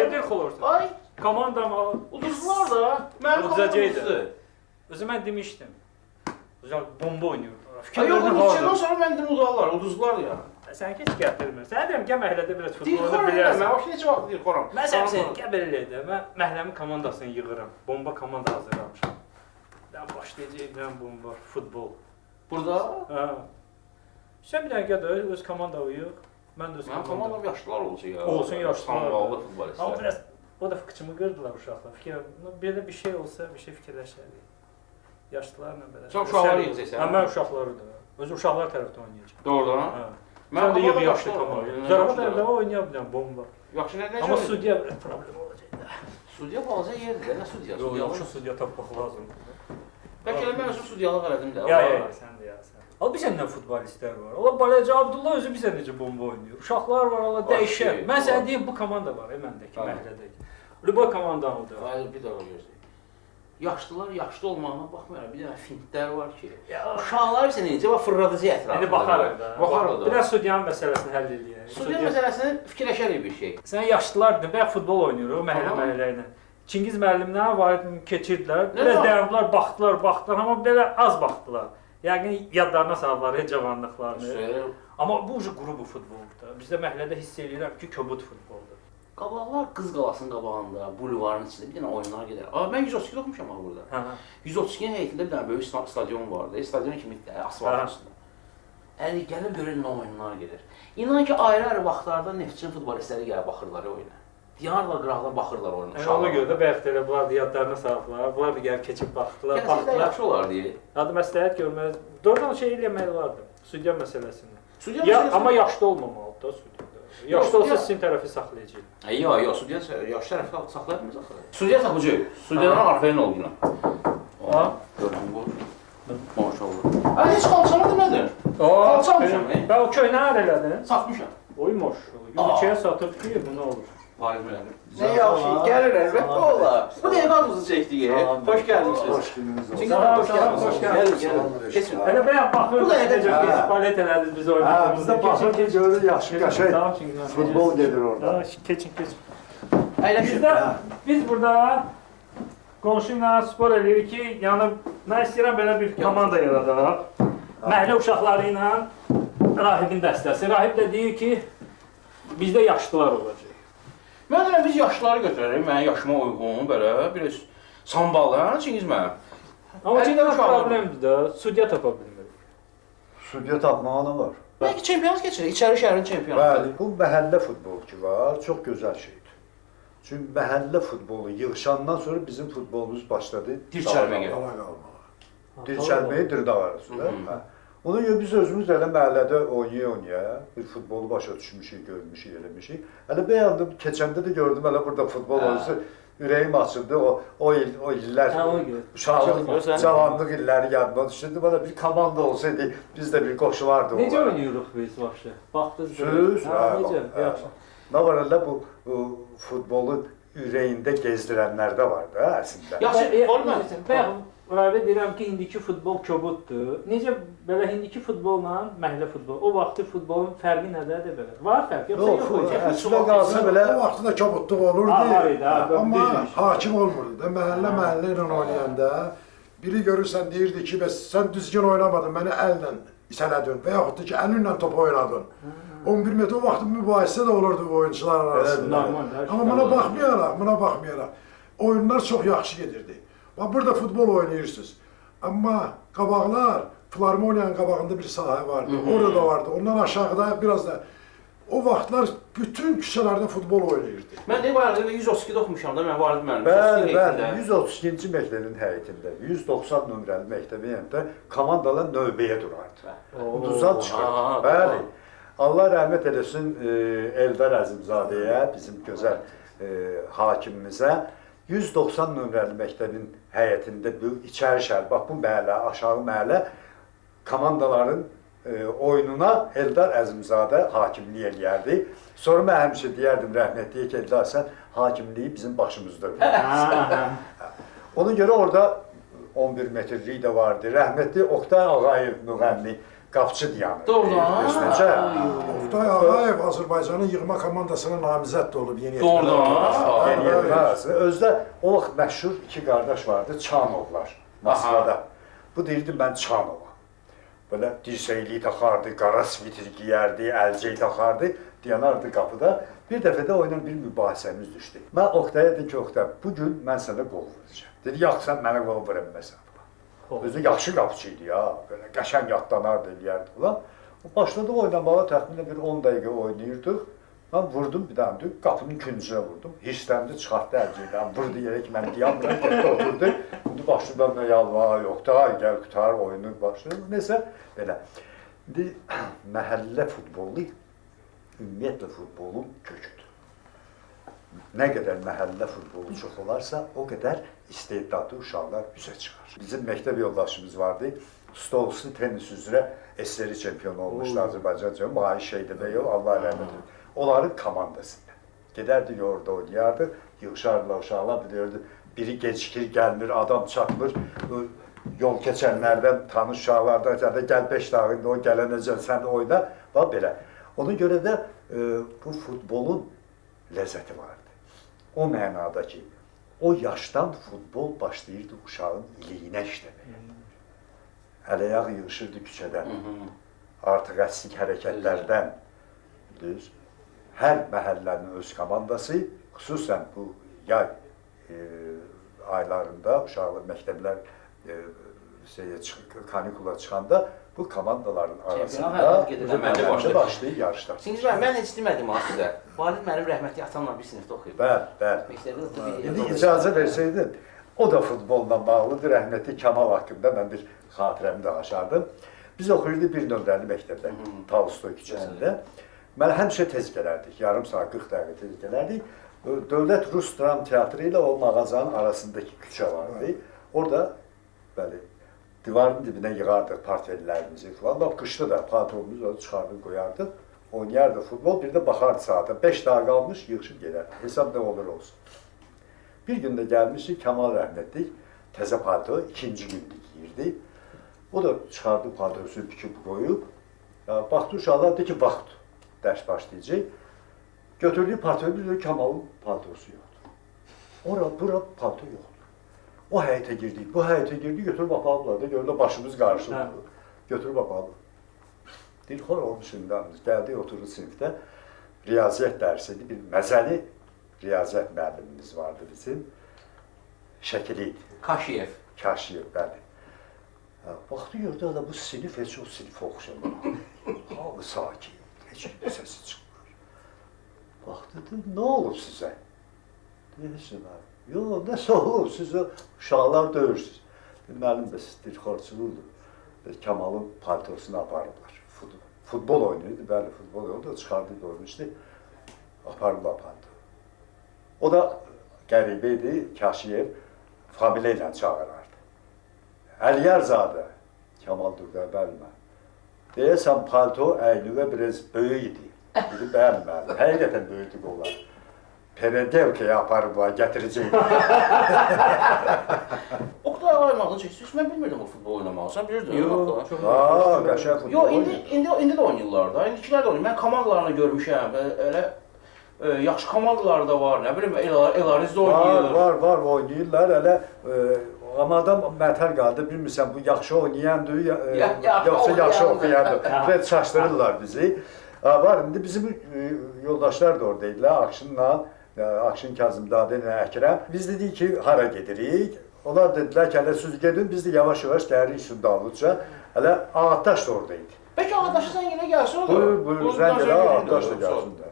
Nerede olursun? Ay, Komandam uduzlar da. Mənim uduzacaqdı. Özü mən demişdim. Uzaq bomba oynayırlar. Ay, yox, Fikirlərini uduzçadan harda? sonra mən dedim uduzlar, uduzlar ya. Sən heç gətirmə. Sən deyirəm ki, məhəllədə biraz futbol Dilxor oyna eləmə, bilərsən. mən neçə vaxt dilxoram. Mən sən qəbul elədim. Mən məhəlləmin komandasını yığıram. Bomba komanda hazırlamışam. Mən başlayacağam bomba futbol. Burada? Hə. Sən bir dənə gəl öz komandamı yığ. Mən də öz Mənim komandam yaşlılar olacaq ya. Olsun yaşlılar. Samballı futbolistlər. Amma biraz o da fikrimi qırdılar uşaqlar. Belə bir şey olsa, bir şey fikirləşərdik. Yaşlılarla belə. Sən uşaqları yığacaqsan? Hə, mən uşaqları da. Öz uşaqlar tərəfdən oynayacağam. Doğrudan? Hə. Mən Mən də komanda yaşlı yaşlılar komanda. var. Zarafat evdə oynaya biləm bomba. Yaxşı, nə Amma sudya problem olacaq da. Sudya balaca yerdir, nə sudya? Yaxşı sudya tapmaq lazımdır. Bəlkə elə mən özüm sudyalıq elədim də. Ya, sən də ya, sən. Al bir səndən futbolistlər var. Ola Balaca Abdullah özü bizə necə bomba oynayır. Uşaqlar var, ola dəyişər. Mən sənə deyim bu komanda var, məndəki məhlədəki. Lüboy komandandır. Ay, bir dəqiqə gözləyin. Yaşlılar yaşlı olmağına baxmayaraq bir dənə fintlər var ki, uşaqlar isə necə fırladacaq ətrafında. İndi baxarıq da. Baxarıq da. Biraz sudyanın məsələsini həll edək. Sudya məsələsini fikirləşərik bir şey. Sən yaşlılardır, bəyək futbol oynayır o məhəllə ilə. Çingiz müəllimdən var keçirdilər. Biraz dayandılar, baxdılar, amma belə az baxdılar. Yəqin yadlarına saldılar cavanlıqlarını. Amma bu qrubu futboldur. Bizdə məhəllədə hiss edirəm ki, kobud futboldur. Qabaqlar Qız Qalasının qabağında, bulvarın içində bir dənə oyunlar gedər. Mən 132 oxumuşam axı burada. 132-nin heyətində bir dənə böyük stadion vardı. Stadion kimi asfalt üstündə. Yəni gəlib görür nə oyunlar gedir. İnan ki, ayrı-ayrı vaxtlarda Neftçinin futbolistləri gəlib baxırlar oyuna. Diyarla qıraqdan baxırlar oyuna. Ona görə də bəyək elə bunlar da yadlarına saldılar. Bunlar da gəlib keçib baxdılar, baxdılar. Yaxşı olar deyə. Adı məsləhət görməz. Doğrudan şey eləmək olardı. Sudya məsələsində. Sudya məsələsində amma yaşlı olmamalıdır da sudya. Yaşlı olsa sizin tərəfi saxlayacaq. Yox, sudya yaşlı tərəfi saxlaya bilməz axı. Sudya tapıcı. Sudyadan arxaya nə oldu? Ha? Görürəm bu. Maşallah. Ay, heç qalçanı demədin. Qalçamışam. Ben o köynə hər elədin. Satmışam. Oy maşallah. Gülçəyə satıb ki, bu nə olur? Vay mənim. Nə yaxşı, gəlir əlbəttə olar. Bu dəqiqəmizi çəkdik. Xoş gəldiniz. Hoş geldiniz. Hoş gəldiniz. Keçin. Elə bəyəm baxırıq, necə palet elədiniz biz oynadığımızda. Bizdə baxır ki, görür yaxşı qəşəng futbol gedir orada. Keçin. Əyləşin. Biz burada qonşu ilə spor edirik ki, yəni mən istəyirəm belə bir komanda yaradaq. Məhəllə uşaqları ilə Rahibin dəstəsi. Rahib də deyir ki, bizdə yaşlılar olacaq. Mən deyirəm, biz yaşlıları götürərək, mənim yaşıma uyğun, belə, bir samballı, Çingiz mənim. Amma Çingiz problemdir də, sudya tapa bilmirik. Sudya tapmağa nə var? Bəlkə çempionat keçirik, İçəri şəhərin çempionatı. Bəli, bu məhəllə futbolu ki var, çox gözəl şeydir. Çünki məhəllə futbolu yığışandan sonra bizim futbolumuz başladı. Dirçəlməyə. Dirçəlməyi dırnaq arasında. Ona görə biz özümüz elə məhəllədə oynaya, bir futbolu başa düşmüşük, görmüşük, eləmişik. Hələ bəyəndim, keçəndə də gördüm, hələ burada futbol oyuncusu ürəyim açıldı, o illər, uşaqlıq, cavanlıq illəri yadıma düşürdü. Bana bir komanda olsaydı, biz də bir qoşulardı. Necə oynayırıq biz vəxşi? Baxdınız Söz, necə? Yaxşı. Nə var elə bu futbolu ürəyində gezdirənlərdə var da əslində. Yaxşı, olmaz. Rahibə deyirəm ki, indiki futbol kobuddur. Necə belə indiki futbolla məhəllə futbolu, o vaxtı futbolun fərqi nədədir belə? Var fərq, yoxsa yox? Əslində qalsa belə... O vaxtda kobudluq olurdu, amma hakim olmurdu da. Məhəllə ilə oynayanda biri görürsən deyirdi ki, sən düzgün oynamadın, məni əllə itələdin və yaxud da ki, əlinlə top oynadın. 11 metr o vaxt mübahisə də olurdu oyuncular arasında. Amma buna baxmayaraq, oyunlar çox yaxşı gedirdi. Burada futbol oynayırsınız. Amma qabaqlar, Filarmoniyanın qabağında bir sahə vardı, orada da vardı. Ondan aşağıda biraz da o vaxtlar bütün küçələrdə futbol oynayırdı. Mən deyim, bayaqda 132-də oxumuşam da, mən vardı mənim. Bəli, 132-ci məktəbin həyətində, 190 nömrəli məktəbin həyətində komandalar növbəyə durardı. Uduzan çıxırdı. Bəli. Allah rəhmət eləsin Eldar Əzimzadəyə, bizim gözəl hakimimizə 190 nömrəli məktəbin həyətində bu içəri şəhər, bax bu məhəllə, aşağı məhəllə komandaların oyununa Eldar Əzimzadə hakimlik eləyərdi. Sonra mən həmişə deyərdim rəhmətliyə ki, Eldar sən hakimliyi bizim başımızda bilirsən. Ona görə orada 11 metrlik də vardı. Rəhmətli Oktay Ağayev müğənni qapçı diyanı. Doğrudan. Necə? Oktay Ağayev Azərbaycanın yığma komandasına namizəd də olub yeni Doğrudan. Yeniyetməz. Özdə o vaxt məşhur iki qardaş vardı, Çanovlar, Moskvada. Bu deyirdi, mən Çanova. Böyle dirsəkliyi taxardı, qara sviter giyərdi, əlcək taxardı, dayanardı qapıda. Bir dəfə də oyla bir mübahisəmiz düşdü. Mən Oktaya dedim ki, Oktay, bugün mən sənə qol vuracağam. Dedi, yaxşı, sən mənə qol vura bilməsən. Özü yaxşı qapçıydı ya, böyle qəşəng yatlanardı, eləyərdi falan. Başladı oynamağa, təxminən bir 10 dəqiqə oynayırdıq. Mən vurdum bir dənə, qapının küncünə vurdum. Hirsləndi, çıxartdı əlcəkdən, vurdu yerə ki, mən dayanmıram, getdi oturdu. İndi başladı mənə yalvar, yox, daha gəl, qutar, oyunu başladı. Neysə, belə. İndi məhəllə futbolu, ümumiyyətlə futbolun köküdür. Nə qədər məhəllə futbolu çox olarsa, o qədər istedadlı uşaqlar üzə çıxar. Bizim məktəb yoldaşımız vardı, stol üstü tenis üzrə SSR çempionu olmuşdu Azərbaycan üçün, Mahir Şeydəbəyev, Allah rəhmət eylesin. Onların komandasında. Gedərdik orada oynayardı, yığışardılar uşaqlar, bilirdi, biri gecikir, gəlmir, adam çatmır, yol keçənlərdən, tanış uşaqlardan, gəl 5 dağında o gələnəcən sən oyna, bax belə. Ona görə də bu futbolun ləzzəti vardı. O mənada ki, o yaşdan futbol başlayırdı uşağın iliyinə işləməyə. Əl-ayaq yığışırdı küçədən, artıq əslik hərəkətlərdən, hər məhəllənin öz komandası, xüsusən bu yay aylarında uşaqlar məktəblər kanikula çıxanda bu komandaların arasında başlayıb yarışlar. Çingiz bəy, mən heç demədim ha sizə. Valid mənim rəhmətli atamla bir sinifdə oxuyub. Bəli. İndi icazə versəydin, o da futbolla bağlıdır. Rəhmətli Kamal haqqında mən bir xatirəmi də açardım. Biz oxuyurduq bir nömrəli məktəbdə, Tolstoy küçəsində. Mən həmişə tez gələrdik, yarım saat, 40 dəqiqə tez gələrdik. Dövlət Rus Dram Teatrı ilə o mağazanın arasındakı küçə vardı. Orada, bəli, divarın dibinə yığardıq portfellərimizi falan. Lap qışda da paltomuzu orada çıxardıq, qoyardıq. Oynayardıq futbol, bir də baxardı saata. 5 daha qalmış, yığışıb gedərdik. Hesab nə olur olsun. Bir gün də gəlmişik, Kamal rəhmətlik, təzə palto, ikinci gündə giyirdi. O da çıxardı paltosu, büküb qoyub. Baxdı uşaqlar, dedi ki, vaxt. Dərs başlayacaq. Götürdüyü paltoyu bir Kamalın paltosu yoxdur. Bura palto yoxdur. O həyətə girdik, bu həyətə girdik, götürüb apardılar da, görürlər başımız qarşıdır. Götürüb apardılar. Dilxor olmuşundanız, gəldik, oturdu sinifdə. Riyaziyyat dərsidir, bir məzəli riyaziyyat müəllimimiz vardı bizim. Şəkili idi. Kaşiyev. Kaşiyev, bəli. Baxdı, gördü, bu sinif heç o sinifə oxşamır. Hamı sakin. Heç bir səsi çıxmır. Baxdı, nə olub sizə? Deyirsin, yox, nəsə olub, siz uşaqlar döyürsünüz. Mənim də dilxorçuluqdur. Kamalın paltosunu aparıblar. Futbol oynayırdı, bəli, futbol oynayırdı, çıxardı, görmüşdü. Aparıblar palto. O da qəribə idi, Kaşiyev familiya ilə çağırardı. Əliyarzadə, Kamal Durqay, bəli mən. Deyəsən, palto əynivə biraz böyük idi. Dedi, bəli, bəli, həqiqətən böyüdük onlar. Peredelkaya aparıblar, gətirəcək. Oktay Ağayev çəksiniz, mən bilmirdim o futbol oynamağı, sən bilirdin? Yox, çox qəşəng futbol. Yox, indi də oynayırlar da, indikilər də oynayır. Mən komandalarını görmüşəm, elə yaxşı komandaları da var, nə bilim, Elariz də oynayır. Var, oynayırlar, elə amma adam mətər qaldı, bilmirsən, bu yaxşı oynayandır, yoxsa yaxşı oxuyandır. Və çaşdırırlar bizi. Var, indi bizim yoldaşlar da oradaydılar, Akşin Kazımzadə ilə Əkrəm. Biz dedik ki, hara gedirik? Onlar dedilər ki, hələ siz gedin, biz də yavaş-yavaş gəlirik Sündavlutca. Hələ Ağataş da oradaydı. Bəlkə Ağataşı sən yenə gəlsin o da? Buyur, sən gələ, Ağataş da gəlsin də.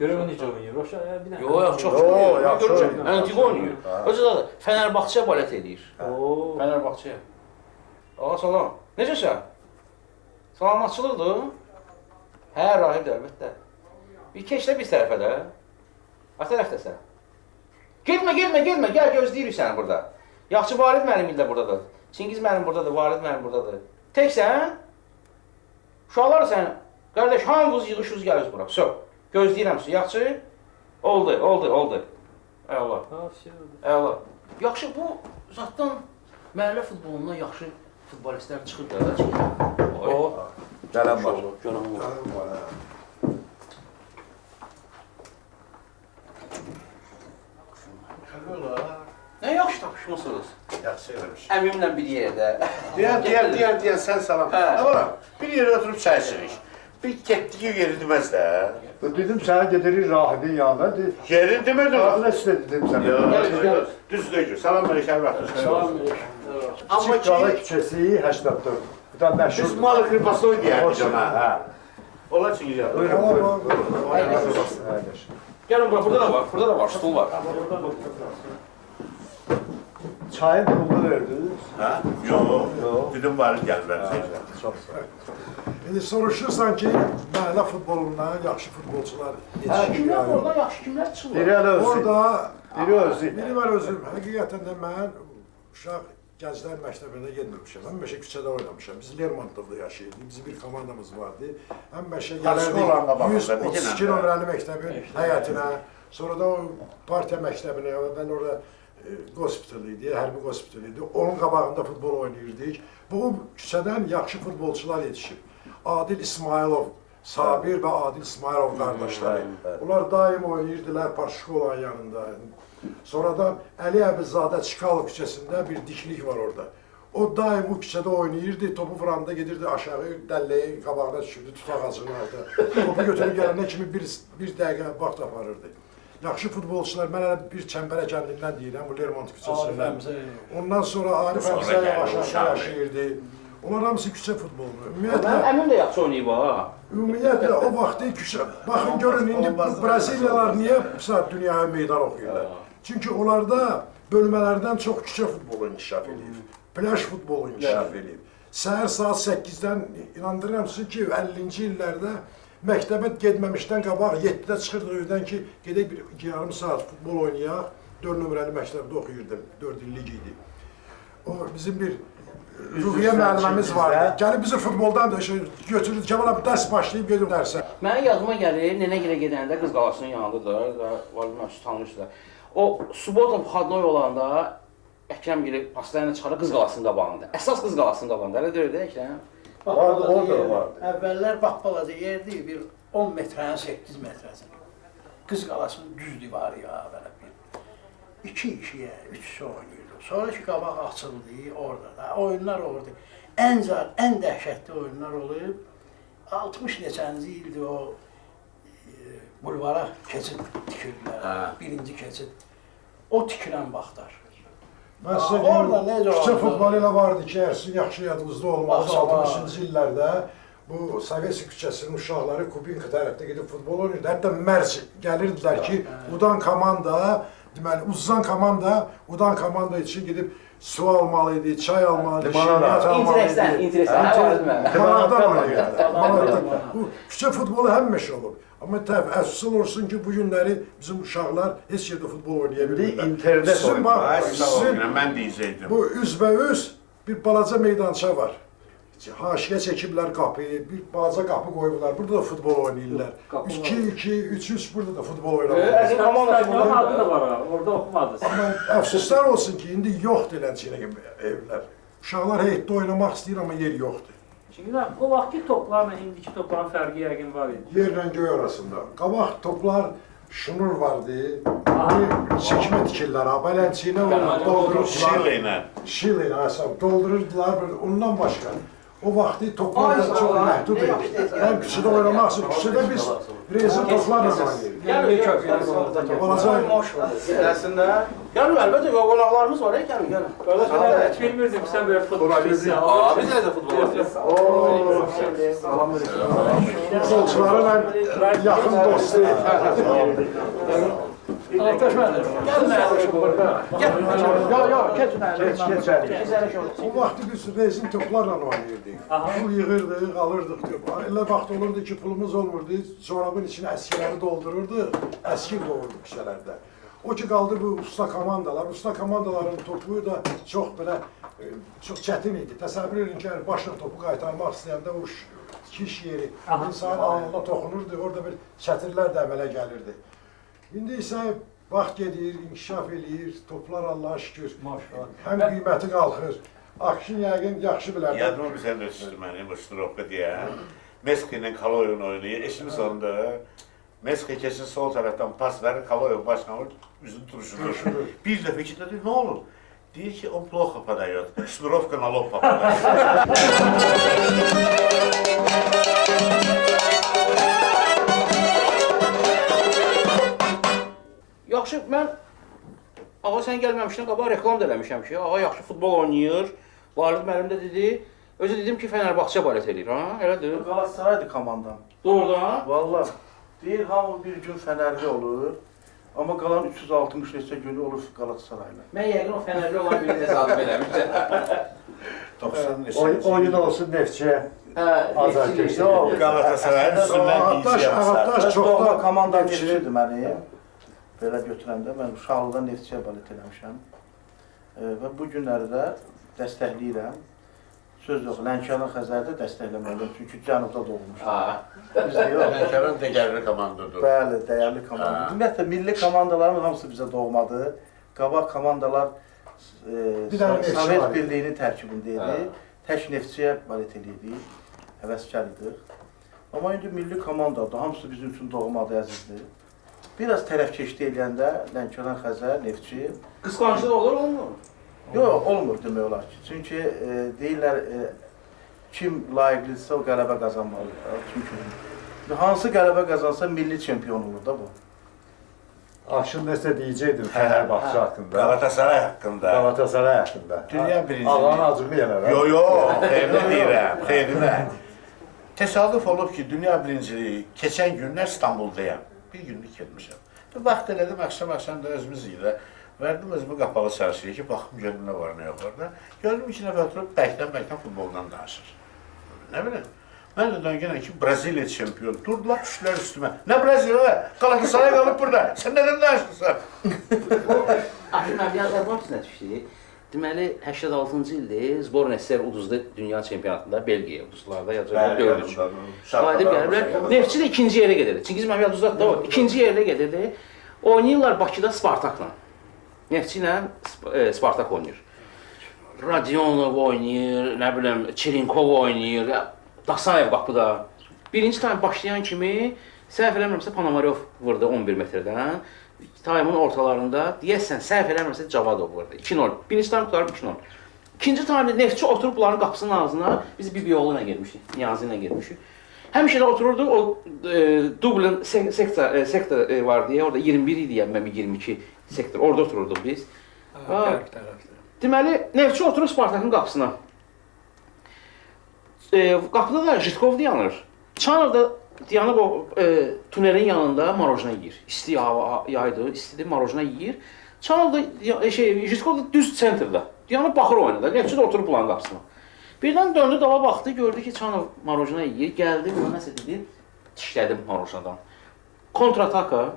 Görüm necə oynayır. Yox, çox yaxşı oynayır. Antiqa oynayır. Özü də Fənərbağçıya balet eləyir. Fənərbağçıya. Ağa salam. Necəsən? Salamatçılıqdır? Hə, Rahib də, əlbəttə. Bir keçlə bir tərəfə də. O tərəfdəsən. Gelmə, gəl gözləyirik səni burada. Yaxşı, Valid mənim ildə buradadır. Çingiz mənim buradadır, Valid mənim buradadır. Təksən? Uşaqlar sən, qardaş, hamınız yığışınız gəlirsiniz bura. Söp. Gözləyirəm sizi, yaxşı? Oldu. Əla. Yaxşı, bu zatdan məhəllə futbolundan yaxşı futbolistlər çıxır da. O Gələn var. görən var. Gəlin var, hə. Nə yaxşı tapışmısınız? Yaxşı eləmiş. Əmimlə bir yerdə. Deyən, sən salam. Hə. Amma bir yerə oturub çay içirik. Bir getdiyi yeri deməz də. Dedim sənə gedirik rahibin yanına. Yerin demədim. Rahibin üstə dedim sənə. Yox, düz deyir. Salam əleykum rəhmətullah. Salam əleykum. Amma Kiçik Qala ki, küçəsi 84. Bu da məşhur. biz malı qırpası oynayaq cana. Hə. Ola çıxacaq. Buyurun, buyurun. Gəlin bax, burada da var. Burada da var, stul var. Çayın pulunu verdiniz. Hə? Yox. Dedim var gəlmər. Çox sağ ol. İndi soruşursan ki, məhəllə futbolundan yaxşı futbolçular Hə, kimlər var orada yaxşı, kimlər çıxır? Biri hələ özü. Orada Biri özü. biri var özüm. Həqiqətən də mən uşaq gənclər məktəbində getməmişəm. Həmişə küçədə oynamışam. Biz Lermontovda yaşayırdıq. Bizim bir komandamız vardı. Həmişə Qarışıq olan qabağında bir dənə. 132 nömrəli məktəbin həyətinə, sonra da o partiya məktəbinə, mən orada qospital idi, hərbi qospital idi. Onun qabağında futbol oynayırdık. Bu küçədən yaxşı futbolçular yetişib. Adil İsmailov, Sabir və Adil İsmailov qardaşları. Onlar daim oynayırdılar Paşkolan yanında. Sonradan Əli Əbizadə Çikalov küçəsində bir diklik var orada. O daim bu küçədə oynayırdı, topu vuranda gedirdi aşağı, dəlləyi qabağına düşürdü, tutaq ağacının altında. Topu götürüb gələnə kimi bir dəqiqə vaxt aparırdı. Yaxşı futbolçular, mən hələ bir Çəmbərə kəndindən deyirəm, bu Lermont küçəsindən. Ondan sonra Arif Əmzəyev aşağıda yaşayırdı. Onlar hamısı küçə futbolu. Ümumiyyətlə, Əmim də yaxşı oynayıb ha. ümumiyyətlə o vaxtı küçə. Baxın görün, indi bu Braziliyalar niyə saat dünyaya meydan oxuyurlar? Çünki onlarda bölmələrdən çox küçə futbolu inkişaf edir. Plaj futbolu inkişaf edir. Səhər saat 8-dən inandırıram sizi ki, 50-ci illərdə məktəbə getməmişdən qabaq 7-də çıxırdı evdən ki, gedək bir yarım saat futbol oynayaq. 4 nömrəli məktəbdə oxuyurdum, 4 illik idi. O bizim bir Ruhiyyə müəlliməmiz vardı. Gəlib bizi futboldan da götürürdü. Kemal abi dərs başlayıb gedir dərsə. Mənim yadıma gəlir, Nənəgilə gedəndə Qız Qalasının yanındadır da, Valimlər tanışdılar. O Subotov Xadnoy olanda Əkrəmgili pastayanı çıxarır Qız Qalasının qabağında. Əsas Qız Qalasının qabağında, elə deyir də Əkrəm. Vardı, orada da vardı. Əvvəllər bax balaca yerdi, bir 10 metrənin 8 metrəsini. Qız Qalasının düz divarı ya, belə bir. 2 kişiyə, 3 oynayırdı. Sonra ki qabaq açıldı orada da, oyunlar orada. Ən dəhşətli oyunlar olub. 60 neçənci ildir o bulvara keçid tikirdilər, birinci keçid. O tikilən vaxtlar. Mən sizə Orada deyim, necə küçə oldu? futbolu elə vardı ki, sizin yaxşı yadınızda olmalı. Baxsa var. 60-cı illərdə bu Sovetski küçəsinin uşaqları Kubinka tərəfdə gedib futbol oynayırdı. Hətta mərc gəlirdilər ki, udan komanda, deməli uzan komanda üçün gedib su almalı idi, çay almalı idi, şirniyyat almalı idi. İnteresan. Manaqdan oynayırdılar. Bu küçə futbolu həmişə olub. Amma təəssüf olsun ki, bu günləri bizim uşaqlar heç yerdə futbol oynaya bilmirlər. İnternet Sizin bax, sizin Mən deyəcəkdim. bu üzbəüz bir balaca meydança var. Haşiyə çəkiblər qapıyı, bir balaca qapı qoyublar. Burada da futbol oynayırlar. 2-2, 3-3 burada da futbol oynayırlar. Stadionun adı da var ha, orada oxumadınız. Amma əfsuslar olsun ki, indi yoxdur eləçinə evlər. Uşaqlar heyətdə oynamaq istəyir, amma yer yoxdur. Çünki o vaxtki toplarla indiki topların fərqi yəqin var idi. Yerlə göy arasında. Qabaq toplar şunur vardı. Bir çəkmə tikirlər, ha, bələnçiyinə doldururdular. Şil ilə. Şil ilə, əsab, doldururdular. O başqa. O vaxtı toplar da çox məhdud idi. Həm küçədə oynamaq üçün, küçədə biz rezil toplarla oynayırıq. Gəl köprüyə. Balaca Əslində Gəlin, əlbəttə, qonaqlarımız var, gəlin, gəlin. Bilmirdim sən belə futbol Biz də futbol oynayırıq. futbolçuların yaxın dostu. O vaxtı biz rezin toplarla oynayırdıq. Pul yığırdıq, alırdıq. Elə vaxt olurdu ki, pulumuz olmurdu. Çorabın içine əskiləri doldururduq, əskir doğurduq küçələrdə. O ki qaldı bu usta komandalar. Usta komandaların topu da çox belə çox çətin idi. Təsəvvür edin ki, başla topu qaytarmaq istəyəndə o kiş yeri insanın alnına toxunurdu. Orada bir çətirlər də əmələ gəlirdi. İndi isə vaxt gedir, inkişaf eləyir, toplar Allah'a şükür. Həm qiyməti qalxır. Akşin yəqin yaxşı bilər. Yadıma bir sən ötüşdür məni, bu Şturovka deyə. Meski ilə Kaloyev'in oynayır. İşin sonunda Meski kesin sol taraftan pas verir, Kaloyev başına vurur, üzünü turşudur. Bir dəfə iki dedi, ne olur? Deyir ki, o plохо подает. Шнуровка на лоб попадает. Yaxşı, mən ağa sən gəlməmişdən qabaq reklam da eləmişəm ki, ağa yaxşı futbol oynayır. Valid müəllim də dedi. Özü dedim ki, Fenerbahçe balet eləyir, ha? Elədir. Galatasaray'dı komandam. Doğrudan. Vallahi deyir hamı bir gün Fenerli olur. Amma qalan 360 neçə günü olur Galatasaraylı. Mən yəqin o Fenerli olan birini hesab eləmişəm. 90 neçə. Oyun olsun Neftçiyə. Azarkeş. Yox, Galatasaray'ın üstündən Ağataş, iyisi yapmışlar. Ağataş Doğma çoxdan komandam neftçidir məni. Belə götürəndə mən Uşaqlıda neftçiyə balet eləmişəm. Və bu günlərdə dəstəkləyirəm. Söz yox, Lənkəran Xəzərdə dəstəkləməliyəm, çünki cənubda doğulmuşam. Bizdə yox. Lənkəran dəyərli komandadır. Bəli, dəyərli komandadır. Ümumiyyətlə, milli komandaların hamısı bizə doğmadı. Qabaq komandalar Sovet Birliyinin tərkibində idi. Tək neftçiyə balet edirdik, həvəskar idik. Amma indi milli komandadır, hamısı bizim üçün doğmadı, əzizdir. Biraz tərəfkeşlik eləyəndə Lənkəran Xəzər, neftçi... Qısqanclıq olur, olmur? Yox, olmur demək olar ki. Çünki deyirlər, kim layiqlidirsə o qələbə qazanmalıdır. Çünki hansı qələbə qazansa milli çempion olur da bu. Akşin nəsə deyəcəkdim Fenerbahçe haqqında. Galatasaray haqqında. Galatasaray haqqında. Dünya birinciliği. Allah'ın acını yener. Yo yo, xeyrinə deyirəm, xeyrinə. Təsadüf olub ki, dünya birinciliyi keçən günlər İstanbuldayam. Bir günlük gelmişəm. Bir vaxt elədim, axşam da özümüz ilə. Verdim özümü qapalı çarşıya ki, baxım görüm nə var, nə yox orada. Gördüm iki nəfər oturub bəkdən futboldan danışır. Nə bilim? Mən də döngənəm ki, Braziliya çempiyon. Durdular, düşdülər üstümə. Nə Braziliya? Galatasaray qalıb burada. Sən nədən danışırsan? Akşin mən bir yazmaq üstünə düşdü. Deməli, 86-cı ildir Zborn SSR uduzdu dünya çempionatında Belgiya uduzlarda yazılır 4-3. Qalib gəliblər. Neftçi də ikinci yerə gedirdi. Çingiz Məmməd Uzaq da o ikinci yerə gedirdi. Oynayırlar Bakıda Spartakla. Neftçi ilə Spartak oynayır. Radionov oynayır, nə bilim, Çirinkov oynayır, Dasayev qapıda. Birinci time başlayan kimi, səhv eləmirəmsə Panamarov vurdu 11 metrdən. Time'ın ortalarında, deyəsən, səhv eləmirəmsə Cavadov vurdu. 2-0. Birinci time tutarıb 2-0. İkinci time'da Neftçi oturub bunların qapısının ağzına, biz Bibiyoğlu ilə gelmişik, Niyazi ilə gelmişik. Həmişə də otururdu, o Dublin sektor var deyə, orada 21 idi, yəni 22 sektor, orada otururduq biz. Deməli, Neftçi oturur Spartakın qapısına. Qapıda da Jitkov dayanır. Çanov da dayanıb o tunelin yanında marojna yeyir. İsti yaydı, istidir, marojna yeyir. Çanov da, Jitkov da düz centrda. Dayanıb baxır oyuna da, Neftçi də oturub bulanın qapısına. Birdən döndü, dava baxdı, gördü ki, Çanov marojna yeyir. Gəldi, buna nəsə dedi, dişlədim marojnadan. Kontrataka.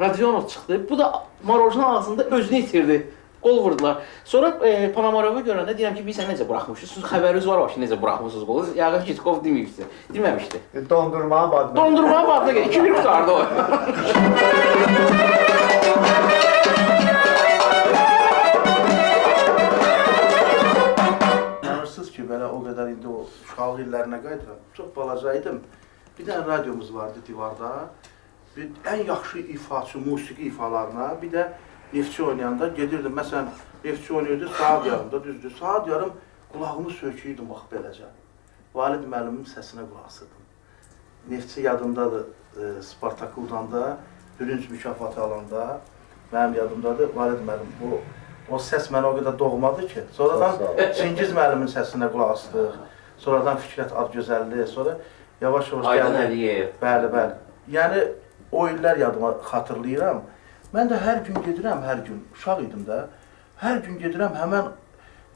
Radionov çıxdı, bu da marojna ağzında özünü itirdi. Qol vurdular. Sonra Panamorov'u görəndə deyirəm ki, biz sən necə buraxmışsınız? Siz xəbəriniz var ki, necə buraxmışsınız qolu? Yəqin Jitkov deməmişdi. Dondurmanın badına. Dondurmanın badına gəlir. 2-1 qutardı o. İnanırsınız ki, belə o qədər indi o uşaqlıq illərinə qayıdıram. Çox balacaydım. Bir dənə radiomuz vardı divarda. Ən yaxşı ifaçı, musiqi ifalarına, bir də Neftçi oynayanda gedirdim. Məsələn, Neftçi oynayırdı saat yarımda, düzdür. Saat yarım qulağımı söküydüm bax beləcə. Valid müəllimin səsinə qulaq asırdım. Neftçi yadımdadır, Spartakı udanda, bürünc mükafatı alanda, mənim yadımdadır. Valid müəllim, o səs mənə o qədər doğmadı ki. Sonradan Çingiz müəllimin səsinə qulaq asdıq. Sonradan Fikrət Adgözəlli, sonra yavaş-yavaş gəldi. Aydın Əliyev. Bəli, bəli. Yəni, o illər yadıma xatırlayıram. Mən də hər gün gedirəm, hər gün, uşaq idim də, hər gün gedirəm, həmən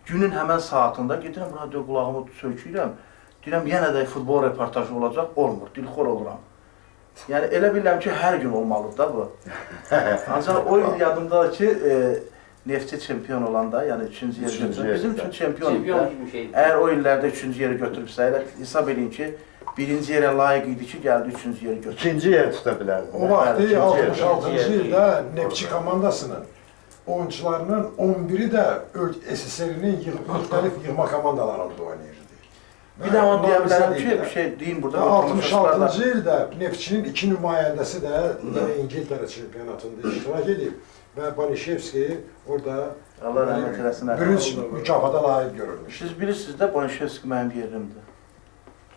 günün həmən saatında gedirəm, radio qulağımı söküyürəm, deyirəm, yenə də futbol reportajı olacaq, olmur, dilxor oluram. Yəni, elə bilirəm ki, hər gün olmalıdır da bu. Ancaq o il yadımdadır ki, Neftçi çempion olanda, yəni 3-cü yeri götürüb, bizim üçün çempion idi. Əgər o illərdə 3-cü yeri götürübsə, hesab edin ki, birinci yerə layiq idi ki, gəldi 3-cü yeri götürdü. İkinci yeri tuta bilərdi. O vaxtı 66-cı ildə Neftçi komandasının oyuncularının 11'i də SSR-nin müxtəlif yığma komandalarında oynayırdı. Bir də onu deyə bilərəm ki, bir şey deyim burada. 66-cı ildə Neftçinin 2 nümayəndəsi də yenə İngiltərə çempionatında iştirak edib və Banişevski orada Allah rəhmət eləsin. bürünc mükafata layiq görülmüş. Siz bilirsiniz də Banişevski mənim yerimdir.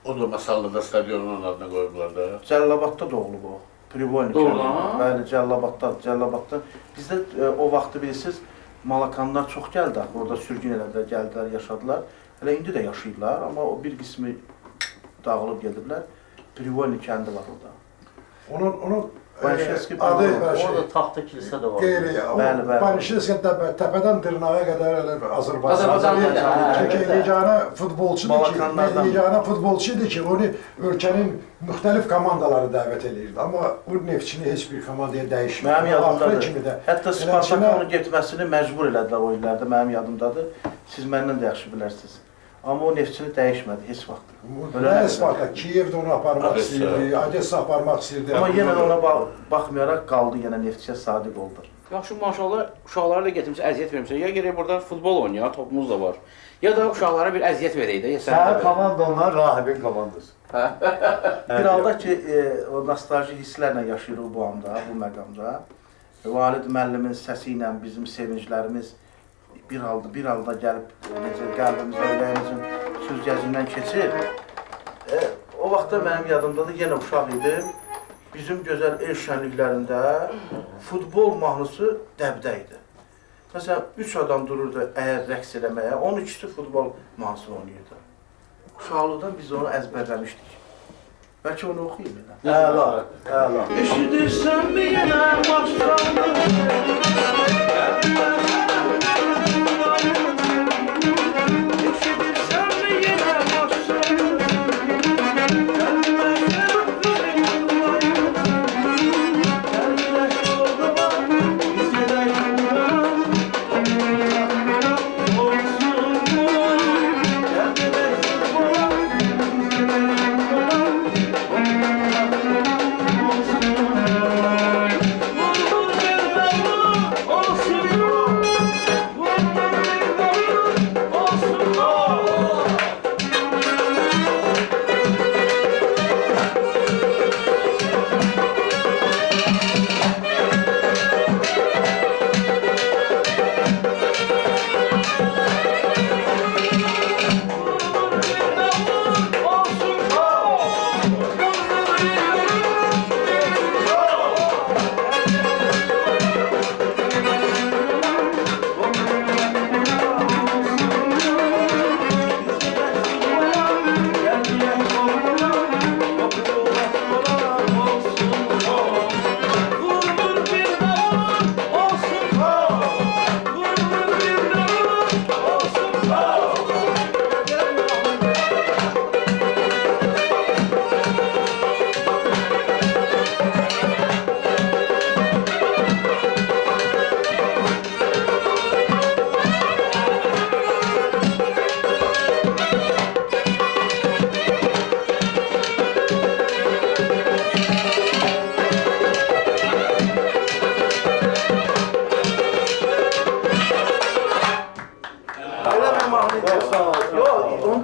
O da Masallı'da stadionun adına koydular da. Cəllabadda doğulub o. Privolnik. Bəli, Cəllabadda. Bizdə o vaxtı bilirsiniz, Malakanlar çox gəldi, orada sürgün elədilər, gəldilər, yaşadılar. Hələ indi də yaşayırlar, amma o bir qismi dağılıb gediblər. Privolnik kəndi var orada. Onun Banişevski adı Orada taxta kilsə də var. Bəli. Banişevski təpədən dırnağa qədər Azərbaycanlı. Çünki yeganə futbolçudur ki, onu ölkənin müxtəlif komandaları dəvət edirdi. Amma bu Neftçini heç bir komandaya dəyişmir. Mənim yadımdadır. Hətta Spartak onun getməsini məcbur elədilər o illərdə, mənim yadımdadır. Siz məndən də yaxşı bilərsiniz. Amma o Neftçini dəyişmədi heç vaxt. Nə Spartak? Kiyevdə onu aparmaq istəyirdi, Odessa aparmaq istəyirdi. Amma yenə də ona baxmayaraq qaldı, yenə Neftçiyə sadiq oldu. Yaxşı, maşallah, uşaqlara da getirmiş, əziyyət vermişsə, ya gerək burada futbol oynayaq, topumuz da var. Ya da uşaqlara bir əziyyət verək də. Sənin komandanla Rahibin komandası. Bir halda ki, o nostalji hisslərlə yaşayırıq bu anda, bu məqamda. Valid müəllimin səsi ilə bizim sevinclərimiz bir halda gəlib, necə qəlbimizə, ürəyimizin süzgəcindən keçir. O vaxtda mənim yadımdadır, yenə uşaq idim. Bizim gözəl el şənliklərində futbol mahnısı dəbdə idi. Məsələn, 3 adam dururdu əgər rəqs eləməyə, 12-si futbol mahnısı oynayırdı. Uşaqlıqdan biz onu əzbərləmişdik. Bəlkə onu oxuyayım elə. Əla. Eşidirsən mi yenə başlandı?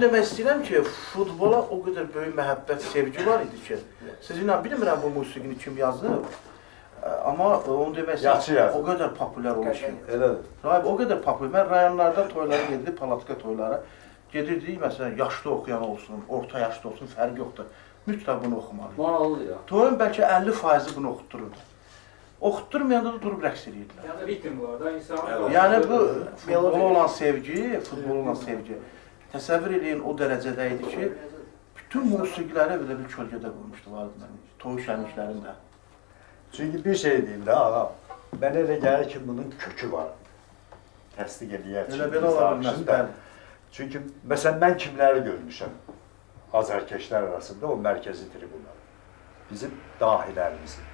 Demək istəyirəm ki, futbola o qədər böyük məhəbbət, sevgi var idi ki, sizinlə bilmirəm bu musiqini kim yazıb, amma onu demək istəyirəm, o qədər populyar olmuş ki. Elədir. O qədər populyar. Mən rayonlarda toylara gedirdik, palatka toylara. Gedirdik, məsələn, yaşlı oxuyan olsun, orta yaşlı olsun, fərq yoxdur. Mütləq bunu oxumalıydı. Maraqlıdır ya. Toyun bəlkə 50% bunu oxutdururdu. Oxutdurmayanda da durub rəqs edirdilər. Yəni ritm var da, insan. Yəni bu futbola olan sevgi, təsəvvür edin o dərəcədə idi ki, bütün musiqiləri belə bir kölgədə qurmuşdular toy şənliklərində. Çünki bir şey deyim də ağam, mənə elə gəlir ki, bunun kökü var. Təsdiq edəyək. Elə belə ola bilməz, bəli. Çünki məsələn mən kimləri görmüşəm azərkeşlər arasında o mərkəzi tribunlar. Bizim dahilərimizin.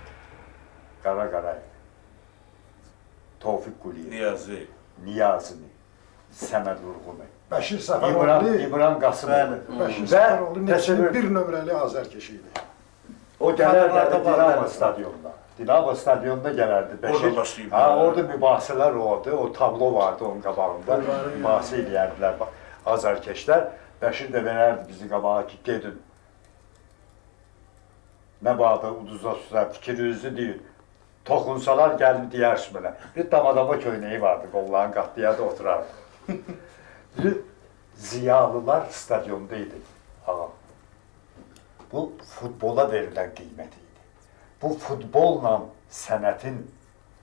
Qara Qarayev, Tofiq Quliyev, Niyazini, Səməd Vurğunay, Bəşir Səfəroğlu, İbrahim Qasımov Bəşir Səfəroğlu Neftçinin bir nömrəli azərkeşi idi. O gələrlərdə Dinamo stadionda. Dinamo stadionuna gələrdi Orada Bəşir. başlayıb. Orada mübahisələr oldu. O tablo vardı onun qabağında. Mübahisə eləyərdilər azarkeşlər. Bəşir də verərdi bizi qabağa ki, gedin. Nə bağda uduza fikrinizi deyin. Toxunsalar gəlib deyərsiz mənə. Bir damadama köynəyi vardı, qolların qatlıya da oturardı. Ziyalılar stadionda idi. Ağam. Bu futbola verilən qiymət idi. Bu futbolla sənətin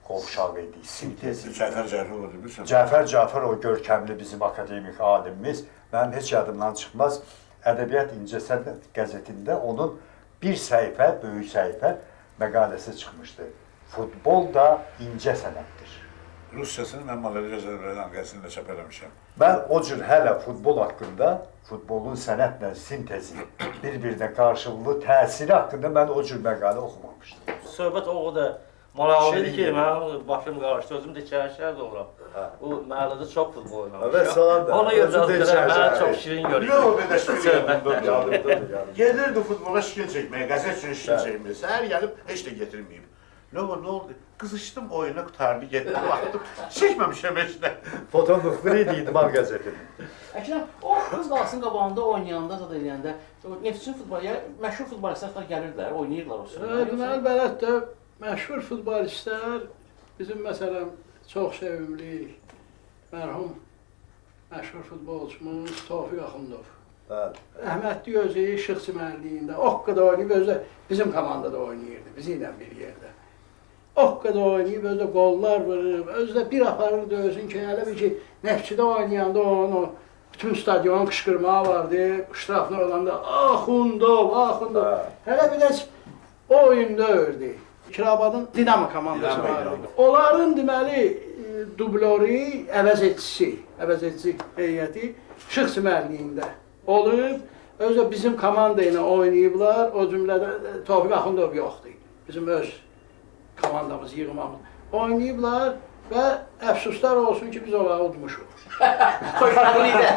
qovşağı idi, sintezi. Cəfər Cəfərov bilirsən? Cəfər Cəfər o görkəmli bizim akademik alimimiz, mənim heç yadımdan çıxmaz, Ədəbiyyat İncəsənət qəzetində onun bir səhifə, böyük səhifə məqaləsi çıxmışdı. Futbol da incə sənətdir. Ruscasını mən Malariya Zərbədən qəzetində çap eləmişəm. Mən o cür hələ futbol haqqında, futbolun sənətlə sintezi, bir-birinə qarşılıqlı təsiri haqqında mən o cür məqalə oxumamışdım. Söhbət o da maraqlı idi ki, mənim başım qarışdı, özüm də şəhər doğram. Bu məhəllədə çox futbol oynamışam. Evet, salam da. Ona görə mənə çox şirin görünür. Yox, o qədər şirin Söhbətlər. Yadımdadır. Gedirdi futbola şikil çəkməyə, qəzet üçün şikil çəkməyə. Səhər gəlib heç də getirməyib. Ne oldu? Qızışdım, oyuna qutardı, getdim, baxdım. Çəkməmişəm heç də. Fotoğrafları idi İdman qəzetinin. Əkrəm, o Qız Qalasının qabağında oynayanda, zad eləyəndə, Neftçinin futbolu, məşhur futbolistlər gəlirdilər, oynayırlar o sırada. Deməli, bələddə məşhur futbolistlər, bizim məsələn, çox sevimli, mərhum məşhur futbolçumuz Tofiq Axundov. Rəhmətli özü Işıq çimərliyində, o qədər oynayıb, özü bizim komandada oynayırdı, bizi ilə bir yerdə. O qədər oynayıb, özü qollar vurub, özü də bir aparırdı özün ki, hələ bir ki, Neftçidə oynayanda onun o bütün stadionun qışqırmağı vardı, qışraflar olanda, Axundov, Axundov. Hələ bir də o oyunda ördü. Kirabadın Dinamo komandası vardı. Onların deməli dublörü, əvəzedici heyəti Işıq çimərliyində olub, özü bizim komanda ilə oynayıblar, o cümlədə Tofiq Axundov yoxdur. Bizim öz komandamız, yığmamız. Oynayıblar və əfsuslar olsun ki, biz onları udmuşuq. Xoşbəxtlik idi.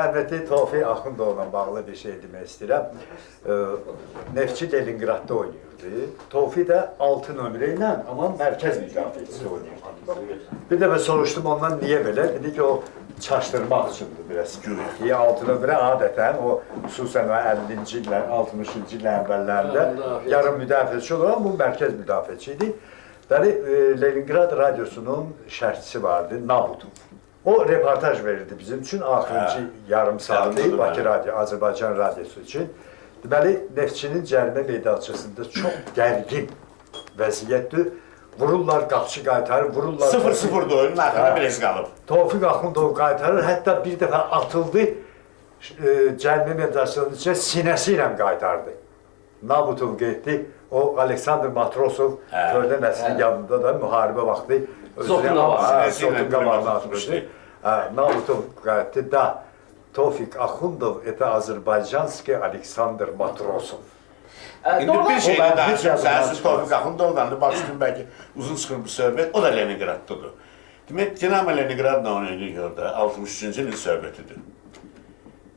Rəhmətli Tofiq Axundovla bağlı bir şey demək istəyirəm. Neftçi Leningradda oynayırdı. Tofiq də 6 nömrə ilə, amma mərkəz müdafiəçisi oynayırdı. Bir dəfə soruşdum ondan niyə belə? Dedi ki, o çaşdırmaq üçündür biraz. Niyə 6 nömrə adətən, o xüsusən 50-ci illər, 60-cı illər əvvəllərində yarım müdafiəçi olur, amma bu mərkəz müdafiəçi idi. Bəli, Leningrad radiosunun şərhçisi vardı, Nabutov. O reportaj verirdi bizim üçün, axırıncı yarım saatı Bakı Radio, Azərbaycan radiosu üçün. Deməli, Neftçinin cərimə meydançasında çox gərgin vəziyyətdir. Vururlar, qapçı qaytarır, vururlar. 0-0'da oyunun axırında bir ez qalıb. Tofiq Axundov qaytarır, hətta bir dəfə atıldı, cərimə meydançasının içində sinəsi ilə qaytardı. Nabutov getdi, o Aleksandr Matrosov, Kördə nəslin yanında da müharibə vaxtı Zotun qabağına atmışdı. Nabutov qayıtdı da, Tofiq Axundov, это Azərbaycanski Aleksandr Matrosov. İndi bir şeylə danışım, sənsiz Tofiq Axundovdan da başlayın, bəlkə uzun çıxır bu söhbət, o da Leningraddadır. Demək, Dinamo Leningradla oynayırıq orada, 63-cü ilin söhbətidir.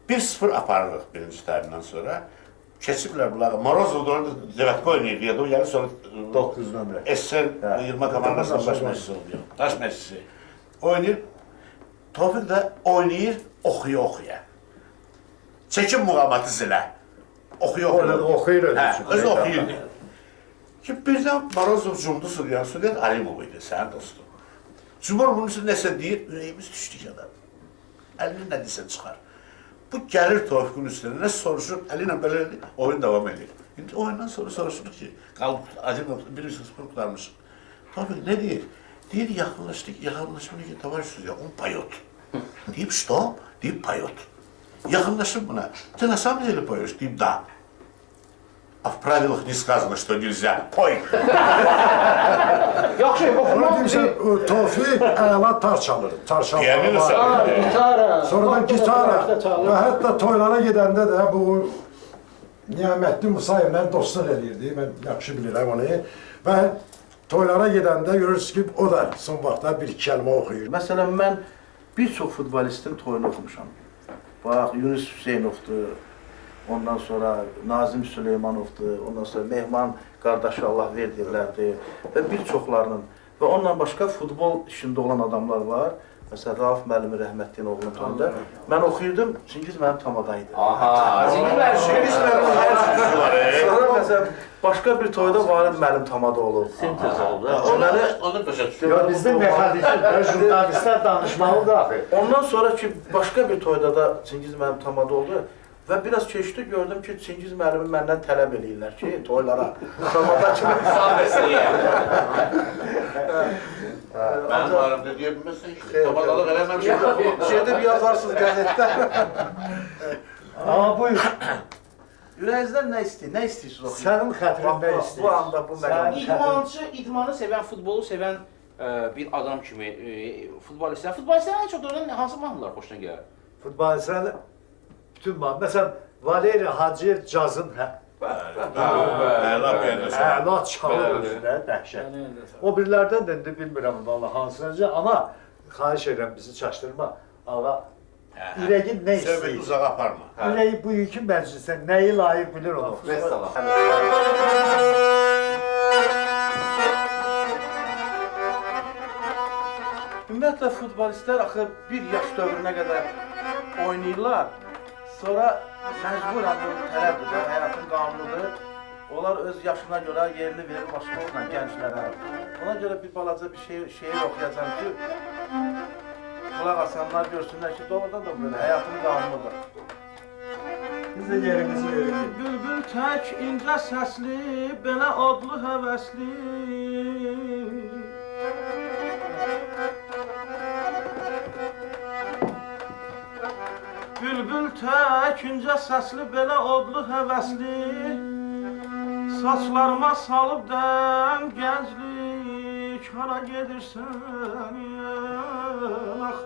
1-0 aparırıq birinci tərimdən sonra. Keçiblər bunları. Morozov da orada Devatko oynayırdı, o gəlir sonra 9 nömrə. SSR Yılma komandasının baş məşqçisi oldu. Baş məşqçisi. Oynayır. Tofiq də oynayır, oxuya. Çəkin muğamatı zilə. Oxuya. Oxuyur özü üçün. Özü oxuyurdu. Ki birdən Morozov cumdu Suryan Suryat Alimov idi, sənin dostun. Cumhur bunun üçün nəsə deyir, ürəyimiz düşdük adam. Əlini nə desə çıxar. Bu gəlir Tofiqin üstünə, nə soruşur, əli ilə belə oyun davam edir. İndi oyundan sonra soruşur ki, qalıb, acaba bir sıfır qutarmış. Tofiq nə deyir? Deyir, yaxınlaşdık, yaxınlaşmıyor ki, tavaş ya, on payot. Deyib, что? Deyib, payot. Yaxınlaşıb buna. Ты на самом деле поешь? Deyib, да. А в правилах не сказано, что нельзя. Пой! Yaxşı, oxumaq bizi... Tofiq əla tar çalır. Tar Piyanino çalır. çalır. Gitara. Sonradan gitara və hətta toylara gedəndə də bu Niyaməddin Musayevlə dostluq edirdi. Mən yaxşı bilirəm onu. Və toylara gedəndə görürsünüz ki, o da son vaxtda bir-iki kəlmə oxuyur. Məsələn, mən bir çox futbolistin toyunu oxumuşam. Bax, Yunus Hüseynovdur, ondan sonra Nazim Süleymanovdur, ondan sonra Mehman qardaşı Allah verdirlərdi və bir çoxlarının və onunla başqa futbol işində olan adamlar var. Məsələn, Rauf müəllimi rəhmətliyin oğlunun toyunda. Mən oxuyurdum, Çingiz mənim tamadaydı. Aha, Çingiz mənim Sonra məsələn, başqa bir toyda Valid müəllim tamada olub. sintez oldu. Onu başa düşdüm. Ya bizdə mexaniklər, jurnalistlər danışmalıdır axı. Ondan sonra ki, başqa bir toyda da Çingiz mənim tamada oldu. Və biraz keçdi, gördüm ki, Çingiz müəllimi məndən tələb eləyirlər ki, toylara, tamada kimi. Sağ bəstəyə. Mənim aramda deyə bilməzsən ki, tamadalıq eləməmişəm. Şeydə bir yazarsınız qəzetdə. Amma buyur, Ürəyinizdən nə istəyir? Nə istəyirsiniz oxuyun? sənin xətrin nə istəyir? Bu anda bu məqam. İdmanı sevən, futbolu sevən bir adam kimi futbolistlər ən çox doğrudan hansı mahnılar xoşuna gəlir? Futbolistlər bütün məsələn, Valeri Hacıyev cazın Əla beğenirsən. əla çalır özünə, dəhşət. O birilərdən də indi bilmirəm valla hansınca, amma xahiş edirəm bizi çaşdırma. Ağa, ürəyin nə Söhbəti istəyir? uzağa aparma. Ürəyi bugünkü məclisə nəyi layiq bilir onu. Vəssalam. Ümumiyyətlə futbolistlər axı bir yaş dövrünə qədər oynayırlar. Sonra məcburən bu tələbdir, həyatın qanunudur. Onlar öz yaşına görə yerini verir başqasına, gənclərə. Ona görə bir balaca bir şeir oxuyacağım ki, qulaq asanlar görsünlər ki, doğrudan da böyle həyatın qanunudur. Biz də yerimizi veririk. Bülbül tək incə səsli, belə odlu həvəsli. Bülbül tək incə səsli, belə odlu həvəsli. Saçlarıma salıb dəm gənclik, hara gedirsən? Ax.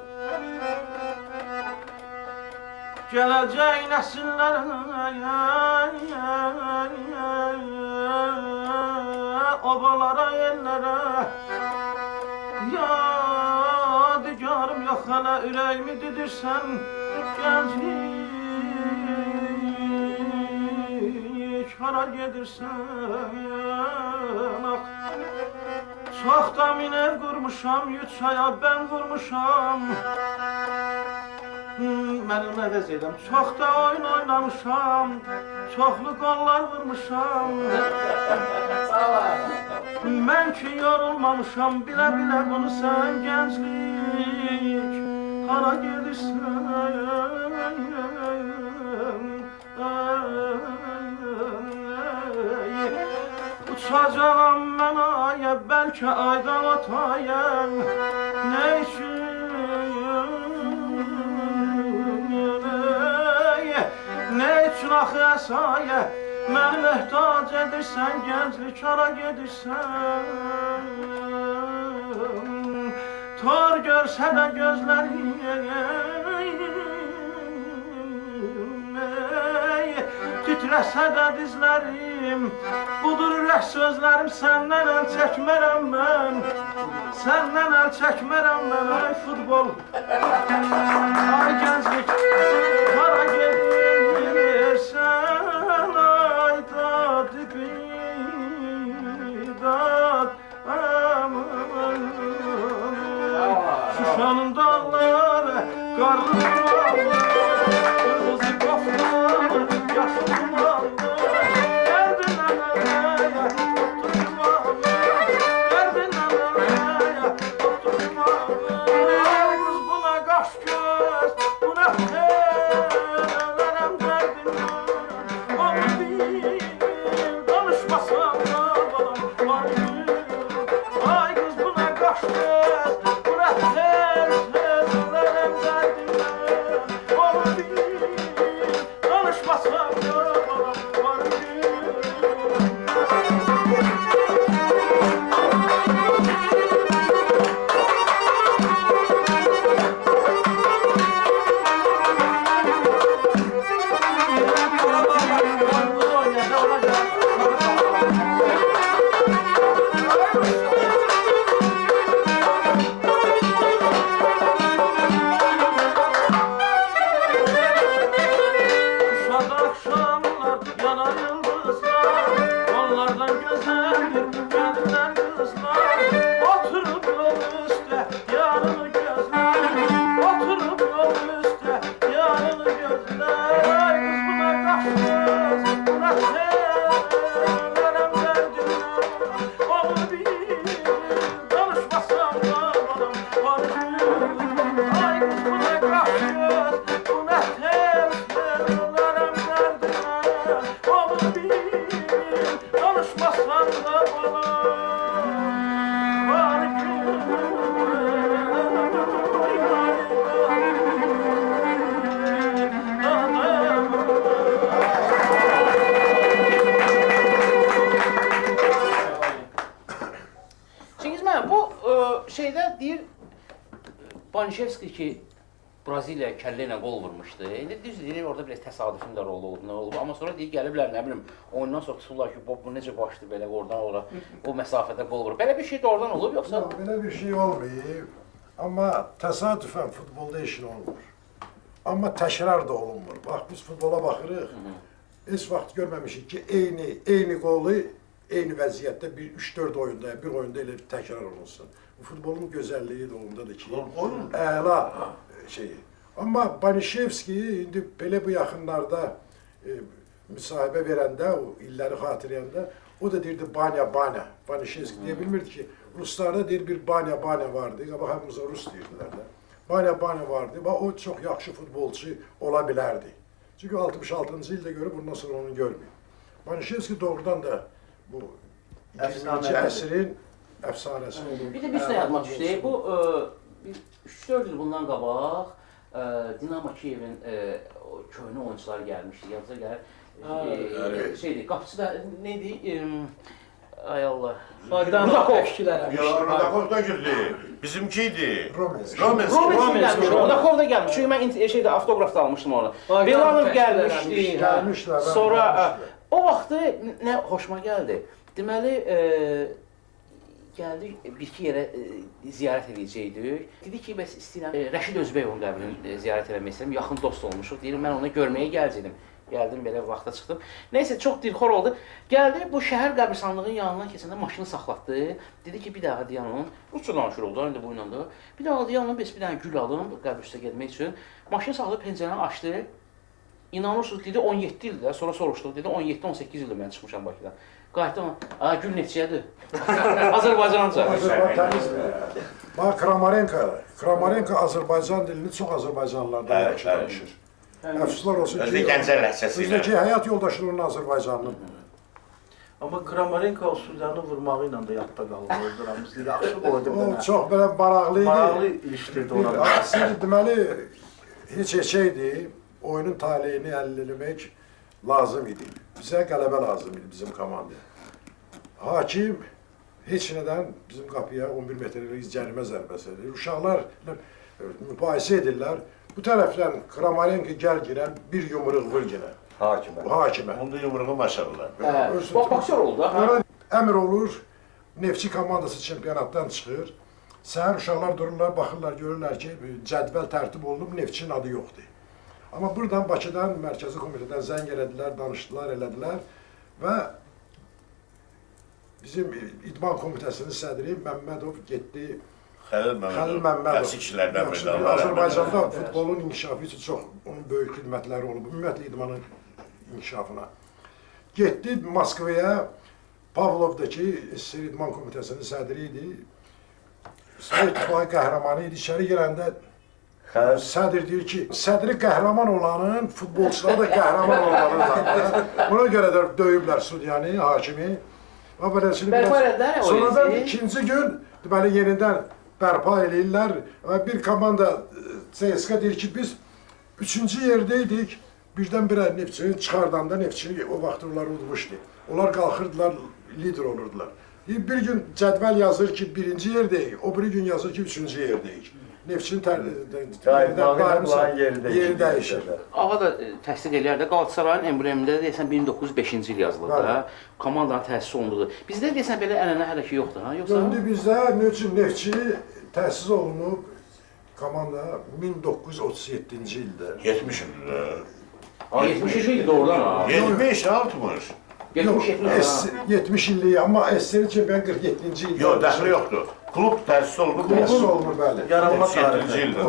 Gələcək nəsillərə, obalara, ellərə. Yadigarım yox hələ ürəyimi didirsən, gənclik, hara gedirsən? Ax. Çox da min ev qurmuşam, yüz çaya bən vurmuşam. Mən onu əvəz edirəm. Çox da oyun oynamışam, çoxlu qollar vurmuşam. Mən ki yorulmamışam, bilə-bilə bunu sən gənclik, hara gedirsən? Uçacağam mən aya, bəlkə aydan otayam. Nə üçün? Nə üçün axı əsayə, məni möhtac edirsən, gənclik, hara gedirsən? Tor görsə də gözlərim, titrəsə də dizlərim. Budur ürək sözlərim, səndən əl çəkmərəm mən. Səndən əl çəkmərəm mən, ay futbol. Ay gənclik, hara gedirsən? Ay dad, bidad, aman. Şuşanın dağları, qarlı dumanlar, qırmızı qoflar, yaşlı dumanlar. Dərdindən əlləyə, doktor dumanlar. Dərdindən əlləyə, doktor dumanlar. Qız buna qaş göz, buna xeyr. Banişevski ki Braziliya kəllə ilə qol vurmuşdu. İndi düz deyir, orada biraz təsadüfün də rolu oldu, nə oldu. Amma sonra deyir, gəliblər, nə bilim, oyundan sonra tuturlar ki, bu necə başdı belə, oradan ora, o məsafədə qol vurur. Belə bir şey də oradan olub, yoxsa? Yox, belə bir şey olmayıb. Amma təsadüfən futbolda işin olmur. Amma təkrar da olunmur. Bax, biz futbola baxırıq, heç vaxt görməmişik ki, eyni qolu, eyni vəziyyətdə 3-4 oyunda, bir oyunda elə təkrar olunsun. Bu futbolun gözəlliyi də ondadır ki, əla şey. Amma Banişevski indi belə bu yaxınlarda müsahibə verəndə, o illəri xatırlayanda, o da deyirdi Banya. Banişevski deyə bilmirdi ki, Ruslarda deyir bir Banya vardı. Qabaq hamımıza Rus deyirdilər də. Banya vardı və o çox yaxşı futbolçu ola bilərdi. Çünki 66-cı ildə görüb, bundan sonra onu görməyib. Banişevski doğrudan da bu 20-ci əsrin əfsanəsi olur. Bir də bir şey yadıma düşdü. Bu 3-4 il bundan qabaq Dinamo Kiyevin köhnə oyunçuları gəlmişdi. Yadınıza gəlir. Şeydi, qapısı da neydi? Ay Allah. Rudakov kişilərə. Rudakov da girdi. Bizimkiydi. Romes gəlmişdi. Rudakov da gəlmiş. Çünki mən şeydə avtograf da almışdım onu. Belanov gəlmişdi. Gəlmişlər. Sonra o vaxtı nə xoşuma gəldi. Deməli, gəldik, bir-iki yerə ziyarət edəcəkdik. Dedi ki, bəs istəyirəm, Rəşid Özbəyovun qəbrini ziyarət eləmək istəyirəm, yaxın dost olmuşuq. Deyirəm, mən onu görməyə gələcəkdim. Gəldim, belə vaxta çıxdım. Nəysə, çox dilxor oldu. Gəldi, bu şəhər qəbristanlığının yanından keçəndə maşını saxlatdı. Dedi ki, bir daha dayanın. Rusca danışırıq da, indi bu ilə də. Bir daha dayanın, bəs bir dənə gül alın, qəbr üstə getmək üçün. Maşını saxlayıb pəncərəni açdı. İnanırsınız, dedi 17 ildir, sonra soruşduq, dedi 17-18 ildir mən çıxmışam Bakıdan. Qayıtdım, gül neçəyədir? Azərbaycanca. Bax, Kramarenko Azərbaycan dilini çox Azərbaycanlılardan yaxşı danışır. Əfsuslar olsun ki, Gəncə ləhcəsi ilə. bizdəki həyat yoldaşının onun Azərbaycanlıdır. Amma Kramarenko Sudanı vurmağı ilə də yadda qalır. Biz yaxşı qoydu O mənə. çox belə maraqlı idi. Maraqlı ilişdirdi ona. Aslında deməli, heç şeydi, oyunun taleyini əldə etmək lazım idi. Bizə qələbə lazım idi bizim komandaya. Hakim heç nədən bizim qapıya 11 metrlik cərimə zərbəsi edir. Uşaqlar mübahisə edirlər. Bu tərəfdən Kramarenko gəl girən bir yumruq vur yenə. Hakimə. Onda yumruğu maşallah. Boksör oldu. Əmr olur, Neftçi komandası çempionatdan çıxır. Səhər uşaqlar dururlar, baxırlar, görürlər ki, cədvəl tərtib olunub, Neftçinin adı yoxdur. Amma buradan Bakıdan, Mərkəzi Komitədən zəng elədilər, danışdılar, elədilər və bizim İdman Komitəsinin sədri Məmmədov getdi. Xəlil Məmmədov. Yaxşı kişilərdən biri. Azərbaycanda futbolun inkişafı üçün çox onun böyük xidmətləri olub, ümumiyyətlə idmanın inkişafına. Getdi Moskvaya, Pavlovdakı SSR İdman Komitəsinin sədri idi. Sovet İttifaqı qəhrəmanı idi. İçəri girəndə sədr deyir ki, sədri qəhrəman olanın futbolçuları da qəhrəman olmalıdır. Buna görə də döyüblər Sudyanı, hakimi. Sonradan ikinci gün deməli yenidən bərpa eləyirlər və bir komanda CSKA deyir ki, biz 3-cü yerdəydik. Birdən-birə Neftçini çıxardanda Neftçini o vaxt onları udmuşdu. Onlar qalxırdılar, lider olurdular. Bir gün cədvəl yazır ki, 1-ci yerdəyik, o biri gün yazır ki, 3-cü yerdəyik. Neftçinin yeri dəyişir. Ağa da təsdiq eləyər də, Qalatasarayın emblemində deyəsən 1905-ci il yazılır da, komandanın təsis olunduğu. Bizdə deyəsən belə ənənə hələ ki yoxdur, ha? Yoxsa? İndi bizdə Neftçi təsis olunub komanda 1937-ci ildə. 70 ildir. 70 ildir doğrudan ha. 70, 60. 70 illik, amma SSR çempion 47-ci ildə. Yox, dəxli yoxdur. Klub təsis olunub. Təsis olunur, bəli. Yaranma 37-ci ildir.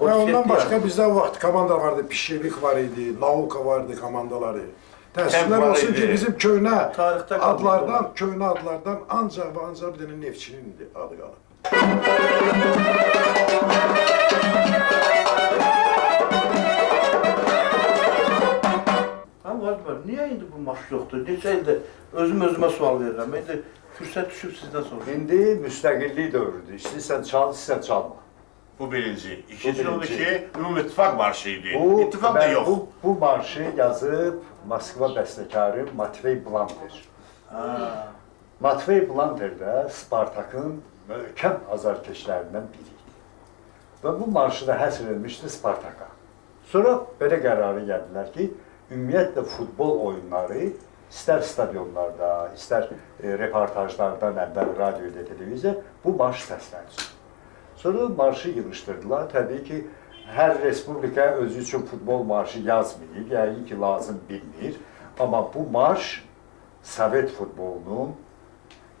Və ondan başqa bizdə o vaxt komanda vardı, Pişevik var idi, Nauka vardı komandaları. Təəssüflər olsun ki, bizim köhnə adlardan ancaq və ancaq bir dənə Neftçinin adı qalıb. Niyə indi bu maç yoxdur? Neçə ildir özümə sual verirəm. İndi fürsət düşüb sizdən soruşum. İndi müstəqillik dövrüdür. İstəyirsən çal, istəyirsən çalma. Bu birinci. İkinci oldu ki, Ümumİttifaq marşı idi. Bu, İttifaq da yox. Bu marşı yazıb Moskva bəstəkarı Matvey Blanter. Matvey Blanter də Spartakın möhkəm azarkeşlərindən biri idi. və bu marşı da həsr edilmişdi Spartaka. Sonra belə qərarı gəldilər ki, ümumiyyətlə futbol oyunları istər stadionlarda, istər reportajlardan əvvəl radioda, televiziya bu marş səslənsin. Sonra marşı yığışdırdılar. Təbii ki, hər respublika özü üçün futbol marşı yazmır, yəqin ki, lazım bilmir. Amma bu marş Sovet futbolunun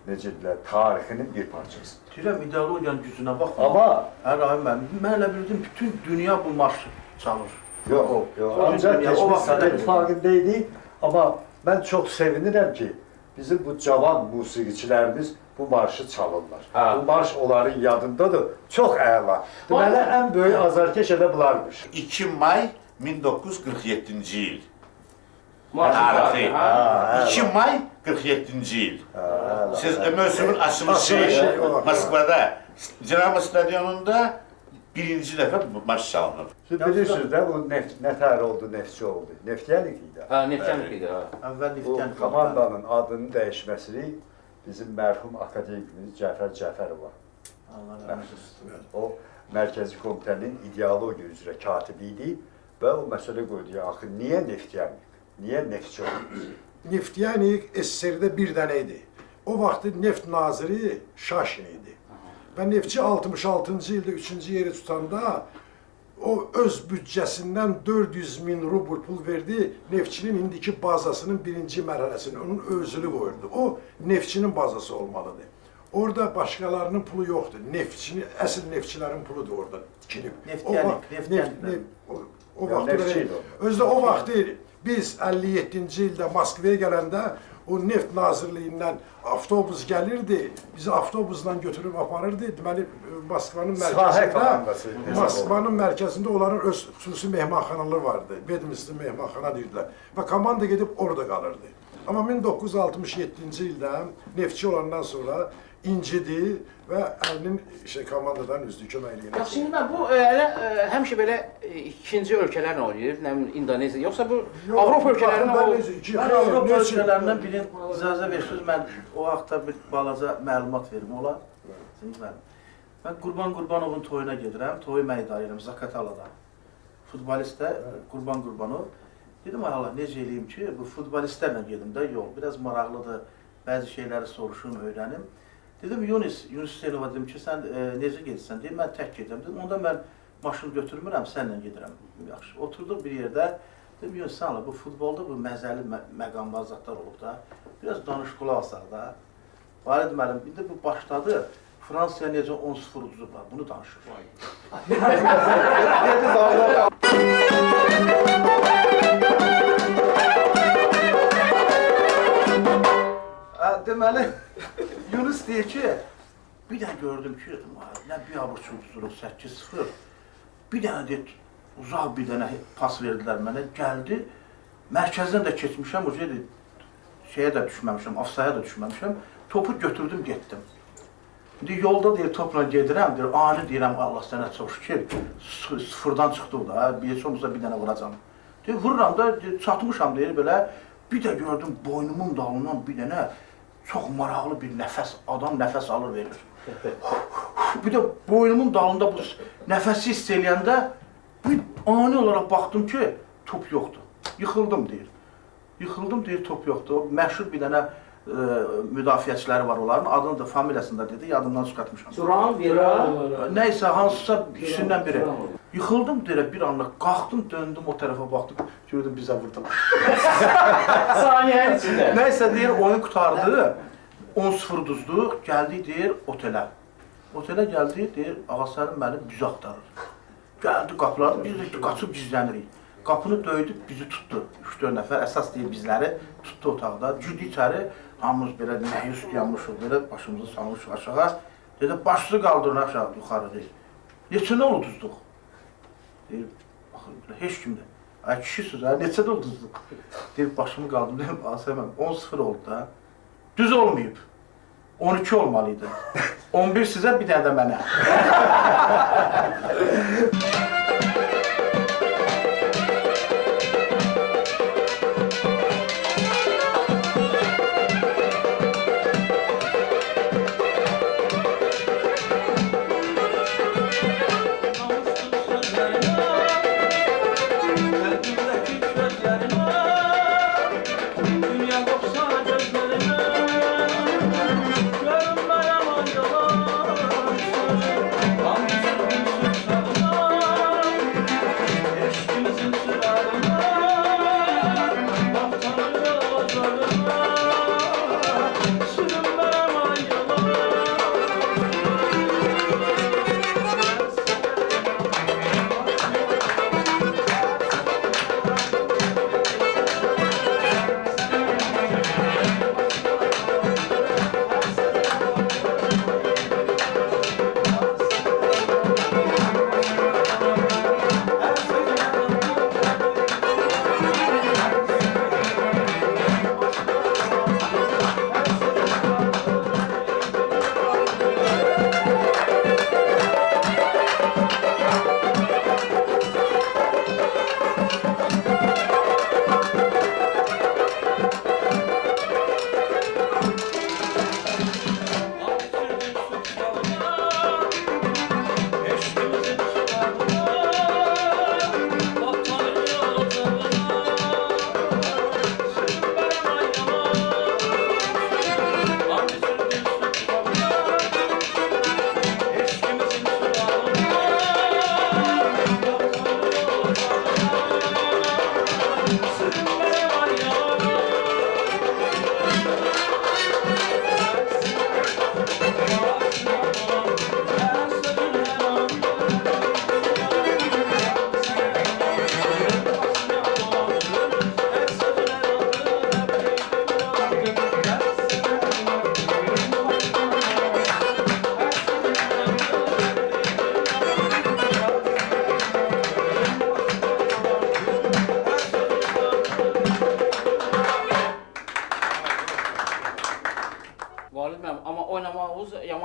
necə deyirlər, tarixinin bir parçası. Deyirəm, ideologiyanın gücünə bax. Amma Rahim mən elə bildim bütün dünya bu marşı çalır. yox, ancaq keçmiş Sovet İttifaqında idi. Amma mən çox sevinirəm ki, bizim bu cavan musiqiçilərimiz bu marşı çalırlar. Bu marş onların yadındadır. Çox əla. Deməli, ən böyük azarkeş elə bunlarmış. 2 may 1947-ci il. Tarixi. 2 may 47-ci il. Siz mövsümün açılışı Moskvada Dinamo stadionunda birinci dəfə marş çalınır. Siz bilirsiniz də, bu nətər oldu, Neftçi oldu. Neftçilik idi. Neftçilik idi. Əvvəl Bu Neftçilik. komandanın adının dəyişməsini bizim mərhum akademikimiz Cəfər Cəfərova. O, Mərkəzi Komitənin ideologiya üzrə katibi idi və o məsələ qoydu, axı, niyə Neftçilik? Niyə Neftçi oldu? Neftçilik SSR-də bir dənə idi. O vaxtı neft naziri Şaşin idi. Və Neftçi 66-cı ildə 3-cü yeri tutanda o öz büdcəsindən 400 min rubl pul verdi Neftçinin indiki bazasının birinci mərhələsini, onun özünü qoyurdu. O, Neftçinin bazası olmalıdır. Orada başqalarının pulu yoxdur. Neftçinin, əsl Neftçilərin puludur orada tikilib. O vaxtı özdə o vaxtı biz 57-ci ildə Moskvaya gələndə o neft nazirliyindən avtobus gəlirdi, bizi avtobusla götürüb aparırdı. Deməli, Moskvanın mərkəzində onların öz xüsusi mehmanxanaları vardı. Vedmisli mehmanxana deyirdilər. Və komanda gedib orada qalırdı. Amma 1967-ci ildə Neftçi olandan sonra incidi və əlinin komandadan üzdü, köməkliyi. Yaxşı, şimdi mən bu həmişə belə ikinci ölkələrlə oynayır, nə bilim, İndoneziya, yoxsa bu Avropa ölkələrinə Mən Avropa ölkələrindən birini icazə versiniz, mən o vaxtda bir balaca məlumat verim olar. Mən Qurban Qurbanovun toyuna gedirəm, toyu mən idarə edirəm Zakatalada. Futbolist də Qurban Qurbanov. Dedim, ay Allah, necə eləyim ki, bu futbolistlərlə gedim də, yox, biraz maraqlıdır, bəzi şeyləri soruşum, öyrənim. Dedim, Yunus Hüseynova dedim ki, sən necə gedirsən? Deyim, mən tək gedirəm. Dedim, onda mən maşını götürmürəm, sənlə gedirəm. Yaxşı, oturduq bir yerdə. Dedim, Yunus, sən Allah, bu futbolda bu məzəli məqamlar zatlar olub da. Biraz danış qulaq asaq da. Var deməlim, indi bu başladı. Fransaya necə 10-0 uduzublar, bunu danışır. Deməli, Yunus deyir ki, bir dənə gördüm ki, nə bir abur çulduruq 8-0, bir dənə deyir, uzaq bir dənə pas verdilər mənə, gəldi, mərkəzdən də keçmişəm, o şeyə də düşməmişəm, afsaya da düşməmişəm, topu götürdüm, getdim. İndi yolda deyir, topla gedirəm, deyir, ani deyirəm, Allah sənə çox şükür, sıfırdan çıxdıq da, bir olmasa bir dənə vuracam. Deyir, vururam da, çatmışam deyir, belə, bir də gördüm, boynumun dalından bir dənə, çox maraqlı bir nəfəs, adam nəfəs alır verir. Bir də boynumun dalında bu nəfəsi hiss eləyəndə bir ani olaraq baxdım ki, top yoxdur. Yıxıldım deyir. Yıxıldım deyir, top yoxdur. Məşhur bir dənə müdafiəçiləri var onların, adını da, familiyasını da dedi, yadımdan çıxartmışam. Turan, Vera... Nəysə, hansısa ikisindən biri. Yıxıldım deyir, bir anlıq qalxdım, döndüm o tərəfə baxdım, gördüm bizə vurdum. Saniyənin içində. Nəysə deyir, oyun qutardı, 10-0 uduzduq, gəldik deyir otelə. Otelə gəldik deyir, Ağasəlim məni bizi axtarır. Gəldi qapıladı, biz də qaçıb gizlənirik. Qapını döydük, bizi tutdu. 3-4 nəfər, əsas deyir bizləri tutdu otaqda. Cüdü içəri, hamımız belə məyus yanmışıq, belə başımızı salmışıq aşağı. Dedi, başını qaldırın aşağı, yuxarı deyir. Neçə nə uduzduq? Deyir, baxın, heç kimdir. Ay kişisiniz, neçə də uduzduq? Deyir, başımı qaldırın, deyir, Asəməm, 10-0 oldu da. Düz olmayıb. 12 olmalıydı. 11 sizə, bir dənə də mənə.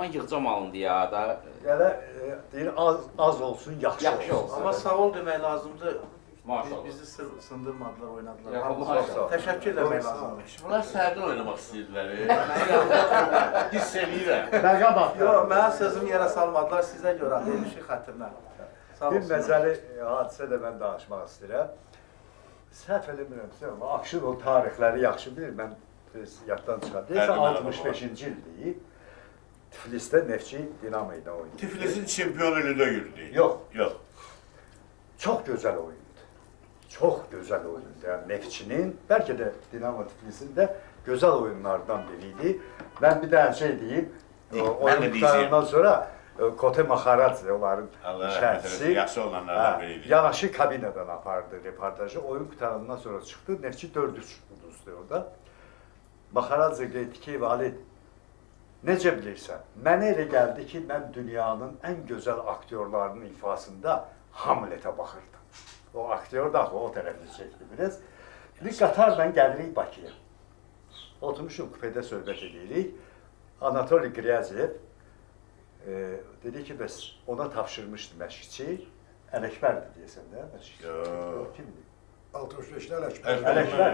Amma yığcam alındı ya da. Elə deyir az olsun, yaxşı olsun. Amma sağ ol demək lazımdır. Maşallah. Bizi sındırmadılar, oynadılar. Ya, Hamımıza təşəkkür eləmək lazımdır. Bunlar sərdən oynamaq istəyirlər. Hiss eləyirəm. Məqam atdı. Yox, mənə sözümü yerə salmadılar, sizə görə, elişi xətrinə. Sağ Bir olsunlar. məzəli hadisə də mən danışmaq istəyirəm. Səhv eləmirəmsə, Akşin o tarixləri yaxşı bilir, mən yaddan çıxardım. Deyəsən 65-ci ildir. Tiflisdə Neftçi Dinamo ilə oynayır. Tiflisin çempionu ilə yürüdü. Yox, Yox. çox gözəl oyundu. Çox gözəl oyundu. Yəni Neftçinin, bəlkə də Dinamo Tiflisin də gözəl oyunlardan biriydi. Mən bir dənə şey deyim, oyun qutarından sonra Kote Maxaradze, onların şərhçisi, yaxşı olanlardan biriydi. yanaşı kabinadan apardı reportajı. Oyun qutarından sonra çıxdı. Neftçi 4-3 uduzdu orada. Maxaradze dedi ki, Valid, necə bilirsən? Mənə elə gəldi ki, mən dünyanın ən gözəl aktyorlarının ifasında Hamletə baxırdım. O aktyor da o tərəfini çəkdi biraz. Bir qatarla gəlirik Bakıya. Oturmuşuq kupedə söhbət edirik. Anatoli Gryazev dedi ki, bəs ona tapşırmışdı məşqçi. Ələkbərdir deyəsən də məşqçi. Kimdir? 65-də Ələkbər. Ələkbər.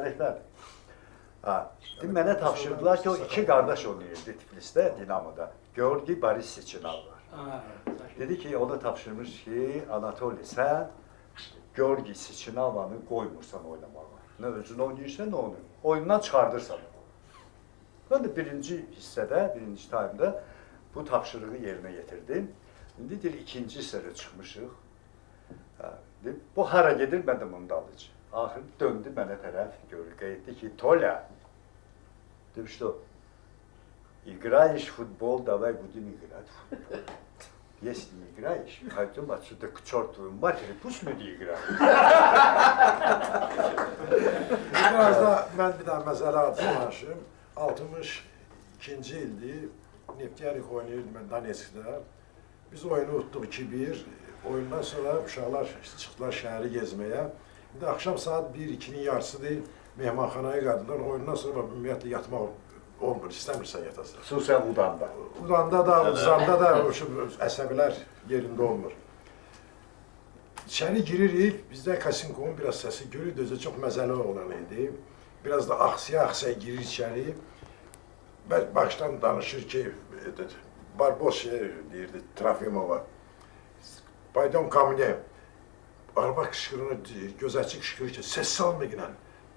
Ələkbər. Mənə tapşırdılar ki, o iki qardaş oynayırdı Tiflisdə, Dinamoda. Georgi Borisiçinal var. Dedi ki, ona tapşırmış ki, Anatoli, sən Georgi Siçinalanı qoymursan oynamağa. Nə özün oynayırsan, nə onu. Oyundan çıxardırsan. Mən də birinci hissədə, birinci taymda bu tapşırığı yerinə yetirdim. İndi deyir, ikinci hissədə çıxmışıq. Bu hara gedir, mən də bunu da alacağım. Axır döndü mənə tərəf, qeyd etdi ki, Toля, dedim, что, играешь в футбол, давай будем играть в футбол. Если не играешь, пойдем отсюда к чертовой матери, пусть люди играют. Biraz da mən bir daha məsələ danışım. 62-ci ildir. Neftçilik oynayırdım mən Donetskdə. Biz oyunu utduq 2-1. Oyundan sonra uşaqlar çıxdılar şəhəri gezməyə. İndi axşam saat 1-2-nin yarısıdır. Mehmanxanaya qaldılar. Oyundan sonra ümumiyyətlə yatmaq olmur. İstəmirsən yatasan. Xüsusən Udanda. Udanda da, uzanda da əsəbilər yerində olmur. İçəri giririk, bizdə Kasinkovun biraz səsi görürdü, özü çox məzəli oğlan idi. Biraz da axsiya girir içəri. Başdan danışır ki, Barboz deyirdi Trofimova. Paydan kamine, araba qışqırını, gözətçi qışqırır ki, ses salmayın,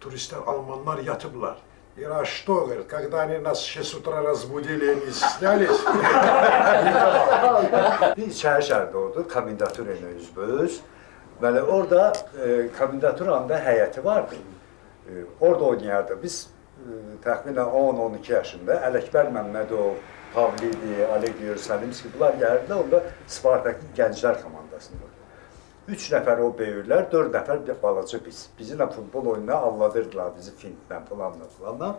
turistlər, almanlar yatıblar. А что, говорит, когда они нас сейчас с утра разбудили, они снялись? Bir içəri şəhərdə oldu, komendatur ilə üzbəüz. Bəli, orada komendaturanda həyəti vardı. Orada oynayardı. Biz təxminən 10-12 yaşında Ələkbər Məmmədov, Pavlidi, Oleg Yerusəlimski, bunlar gəldi, orada Spartakın gənclər komandasında. 3 nəfər o böyüklər, 4 nəfər balaca biz. Bizimlə futbol oyununa avladırdılar, bizi fintlə, falanla.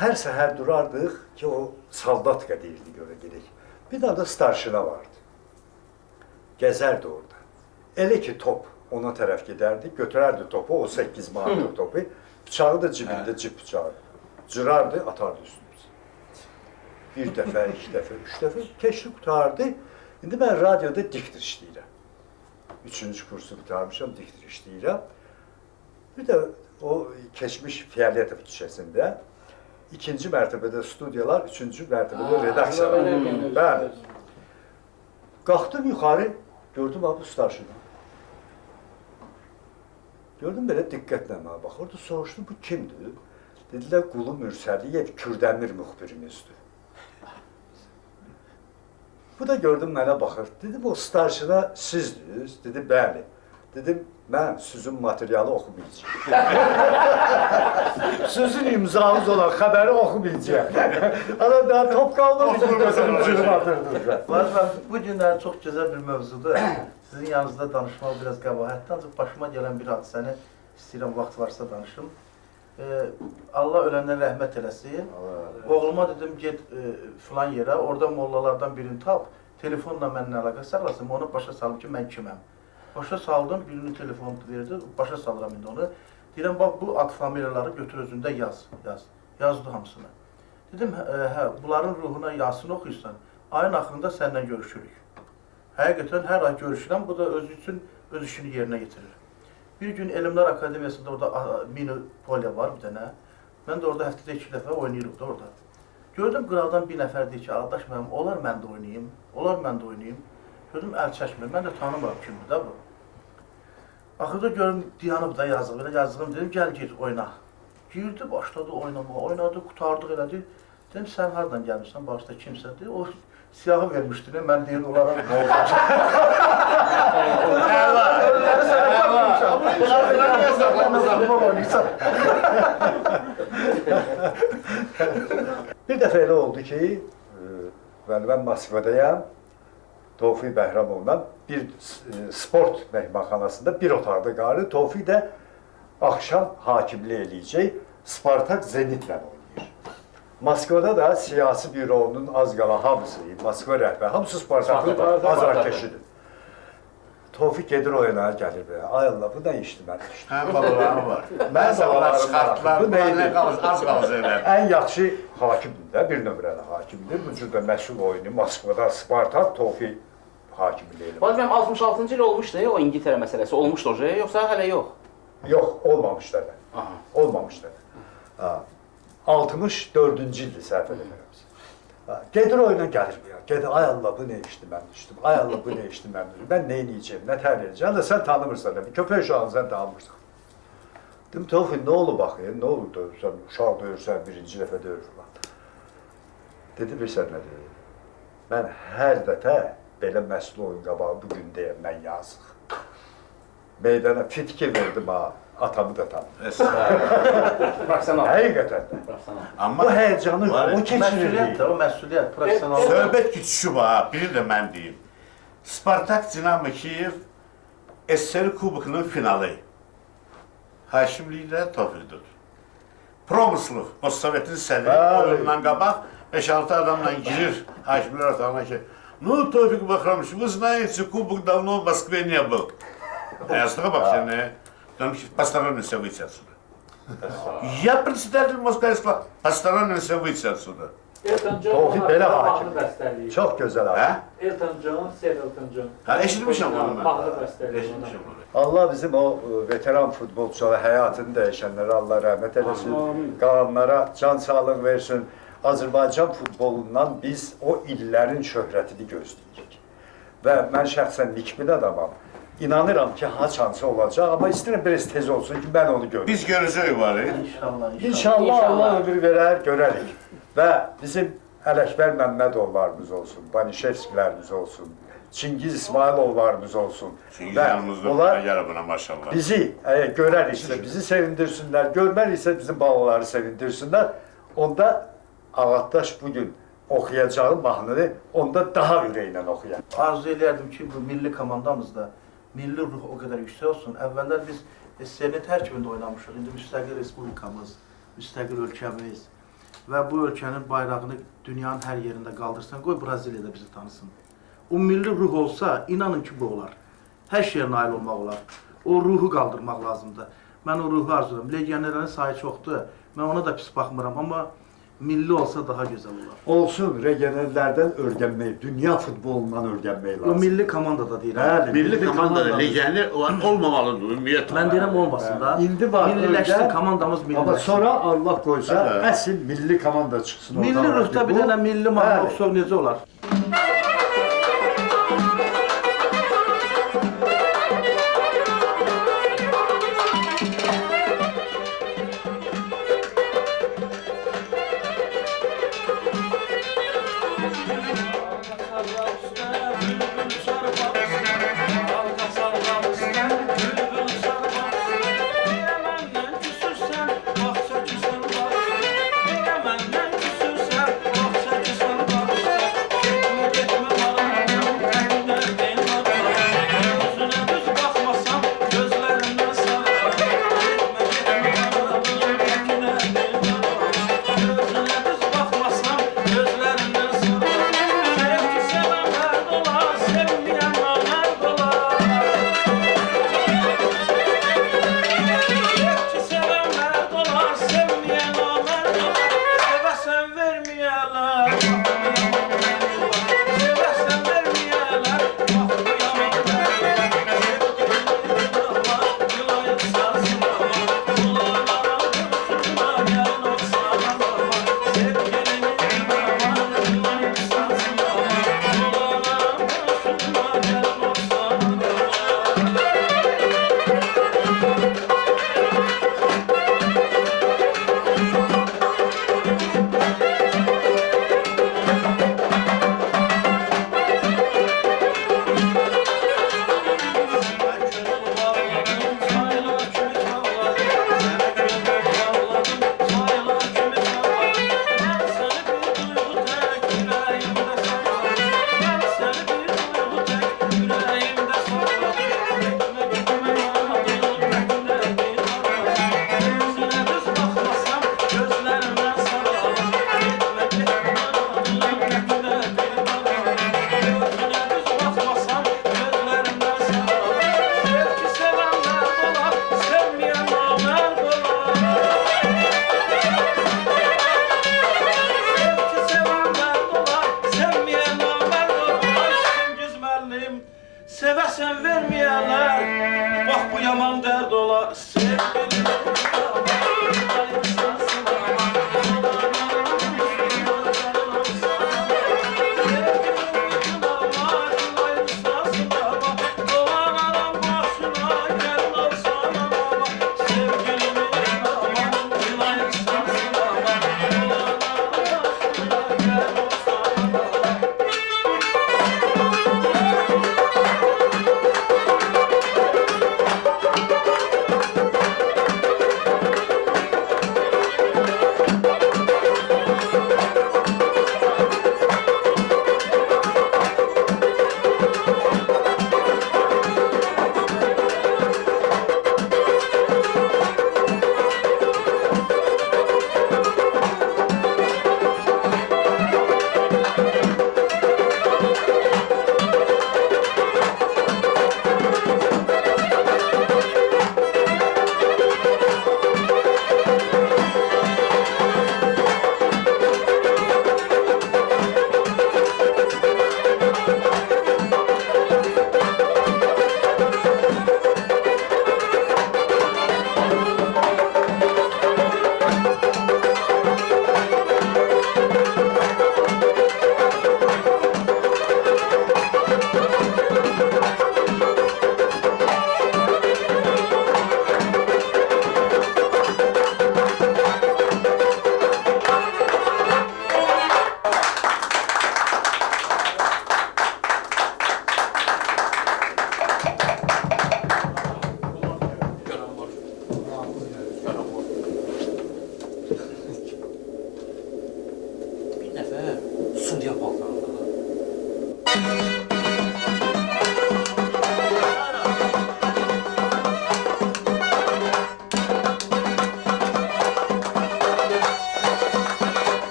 Hər səhər durardıq ki, o saldatka deyildi, görə gedək. Bir daha da starşina vardı. Gəzərdi orada. Elə ki, top ona tərəf gedərdi, götürərdi topu, o 8 manatlı topu, bıçağı da cibində, cib bıçağı. Cırardı, atardı üstümüzə. Bir dəfə, 2 dəfə, 3 dəfə keçdi, qutardı. İndi mən radioda diktir işləyirəm. 3-cü kursu qutarmışam, diktir işləyirəm. Bir də o keçmiş Fiyaliyatov küçəsində 2-ci mərtəbədə studiyalar, 3-cü mərtəbədə redaksiyalar. Bəli. Qalxdım yuxarı, gördüm bu starşını. Gördüm belə diqqətlə mənə baxırdı, soruşdum bu kimdir? Dedilər Qulu Mürsəliyev Kürdəmir müxbirimizdir. Bu da gördüm mənə baxır. Dedim o starşına sizdiniz? Dedi bəli. Dedim mən sizin materialı oxumayacağım. Sizin imzanız olan xəbəri oxumayacağım. Adam daha top qalmamış ki, gözünü cürüm atırdınız. Bu günlər çox gözəl bir mövzudur. Sizin yanınızda danışmaq biraz qəbahətdir. Ancaq başıma gələn bir hadisəni istəyirəm, vaxt varsa danışım. Allah ölənlərə rəhmət eləsin. Oğluma dedim, get filan yerə, orada mollalardan birini tap, telefonla mənimlə əlaqə saxlasın, onu başa salım ki, mən kiməm. Başa saldım, birinin telefonu verdi, başa salıram indi onu. Deyirəm, bax, bu ad familiyaları götür özündə yaz. Yazdı hamısını. Dedim, hə, bunların ruhuna Yasin oxuyursan, ayın axırında səninlə görüşürük. Həqiqətən hər ay görüşürəm, bu da özü üçün öz işini yerinə yetirir. Bir gün Elmlər Akademiyasında orada mini polya var bir dənə. Mən də orada həftədə 2 dəfə oynayırıq da orada. Gördüm qıraqdan bir nəfər deyir ki, qardaş mənim, olar mən də oynayayım, olar mən də oynayayım. Gördüm əl çəkmir, mən də tanımıram kimdir də bu. Axırda görüm dayanıb da yazıq, belə yazdığım dedim, gəl gir, oyna. Girdi, başladı oynamağa, oynadı, qutardıq elədi. Dedim, sən hardan gəlmişsən, başda kimsən deyir. O siyahı vermişdi, mən deyir, onlara ne olacaq? Ölüləri sənə tapmışam. Bunları yazaqlamızam. Bir dəfə elə oldu ki, mən Moskvadayam, Tofiq Bəhramovla bir sport mehmanxanasında bir otaqda qalır. Tofiq də axşam hakimlik eləyəcək, Spartak Zenitlə oynayır. Moskvada da siyasi büronun az qala hamısı, Moskva rəhbəri, hamısı Spartakın azarkeşidir. Tofiq gedir oyuna, gəlir belə. Ay Allah, bu nə işdir mən düşdüm. Hə, balalarım var. Mən sağlar çıxartdılar, bu nə qalır, az qalır elə. Ən yaxşı hakimdir də, bir nömrəli hakimdir. Bu cür də məşhur oyunu Moskvada Spartak, Tofiq hakimliyi eləyir. Bax, mənim 66-cı il olmuşdu o İngiltərə məsələsi, olmuşdu o yoxsa hələ yox? Yox, olmamışdı da. Olmamışdı da. 64-cü ildir səhv eləmirəmsə. Gedir oyuna gəlir bu ya. Gedir, ay Allah bu nə işdir mən düşdüm. Ay Allah bu nə işdir mən düşdüm. Mən nə edəcəyim, nə tər edəcəyim. Da sən tanımırsan da. Köpək uşağını sən tanımırsan. Dedim, Tofiq, nə olub baxı? Nə olub da sən uşaq döyürsən, birinci dəfə döyür falan. Dedi, bilirsən nə deyir? Mən hər dəfə belə məsələ oyun qabağı bugün deyəm, mən yazıq. Meydana fitki verdim ha. Atamı da tanıdım. Profesional. Həqiqətən də. Amma Bu həyəcanı o keçirirdi. Məsuliyyət, o məsuliyyət, profesional. söhbət küçüşüb ha, biri də mən deyim. Spartak Dinamo Kiyev SSR Kubokunun finalı. Hakimliklə Tofiqdir. Promuslov, Mostavetin sədri oyundan qabaq 5-6 adamla girir hakimlər ortağına ki, ну, Tofiq Бахрамович, вы знаете, кубок давно в Москве не был. Yazdığa bak sen ne? Посторонился выйти отсюда. Я председатель Москвы, посторонился выйти отсюda. Tofiq belə hakim. Çox gözəl hakim. Elton John, Sir Elton John. Ha, eşitmişim onu mən. Mahnı bəstəliyi. Eşitmişim onu. Allah bizim o veteran futbolçulara həyatını dəyişənlərə Allah rəhmət eləsin. Qalanlara can sağlıq versin. Azərbaycan futbolundan biz o illərin şöhrətini gözləyirik. Və mən şəxsən nikbin adamam. İnanıram ki, haçansı olacaq, amma istəyirəm biraz tez olsun ki, mən onu görürüm. Biz görəcəyik var. İnşallah. İnşallah Allah ömür verər, görərik. Və bizim Ələkbər Məmmədovlarımız olsun, Banişevskilərimiz olsun, Çingiz İsmailovlarımız olsun. Çingiz Və yanımızda onlar gəlir buna maşallah. bizi görəriksə bizi sevindirsinlər, görməriksə bizim balaları sevindirsinlər. Onda Ağatdaş bugün oxuyacağım mahnını onda daha ürəklə oxuyar. Arzu eləyərdim ki, bu milli komandamızda milli ruh o qədər yüksək olsun. Əvvəllər biz SSR-in tərkibində oynamışıq. İndi müstəqil respublikamız, müstəqil ölkəmiz və bu ölkənin bayrağını dünyanın hər yerində qaldırsın. Qoy Braziliyada bizi tanısın. O milli ruh olsa, inanın ki, bu olar. Hər şeyə nail olmaq olar. O ruhu qaldırmaq lazımdır. Mən o ruhu arzulayıram. Legionerlərin sayı çoxdur. Mən ona da pis baxmıram, amma milli olsa daha gözəl olar. Olsun, regionallərdən öyrənmək, dünya futbolundan öyrənmək lazım. O milli komandada deyirəm. Bəli, Milli komandada legioner olmamalıdır ümumiyyətlə. Mən deyirəm olmasın da. İndi var Milliləşsin, öyrən. komandamız Amma milliləşsin. sonra Allah qoysa Hə. əsl milli komanda çıxsın. Milli ruhda bir dənə milli mahnı oxumaq necə olar?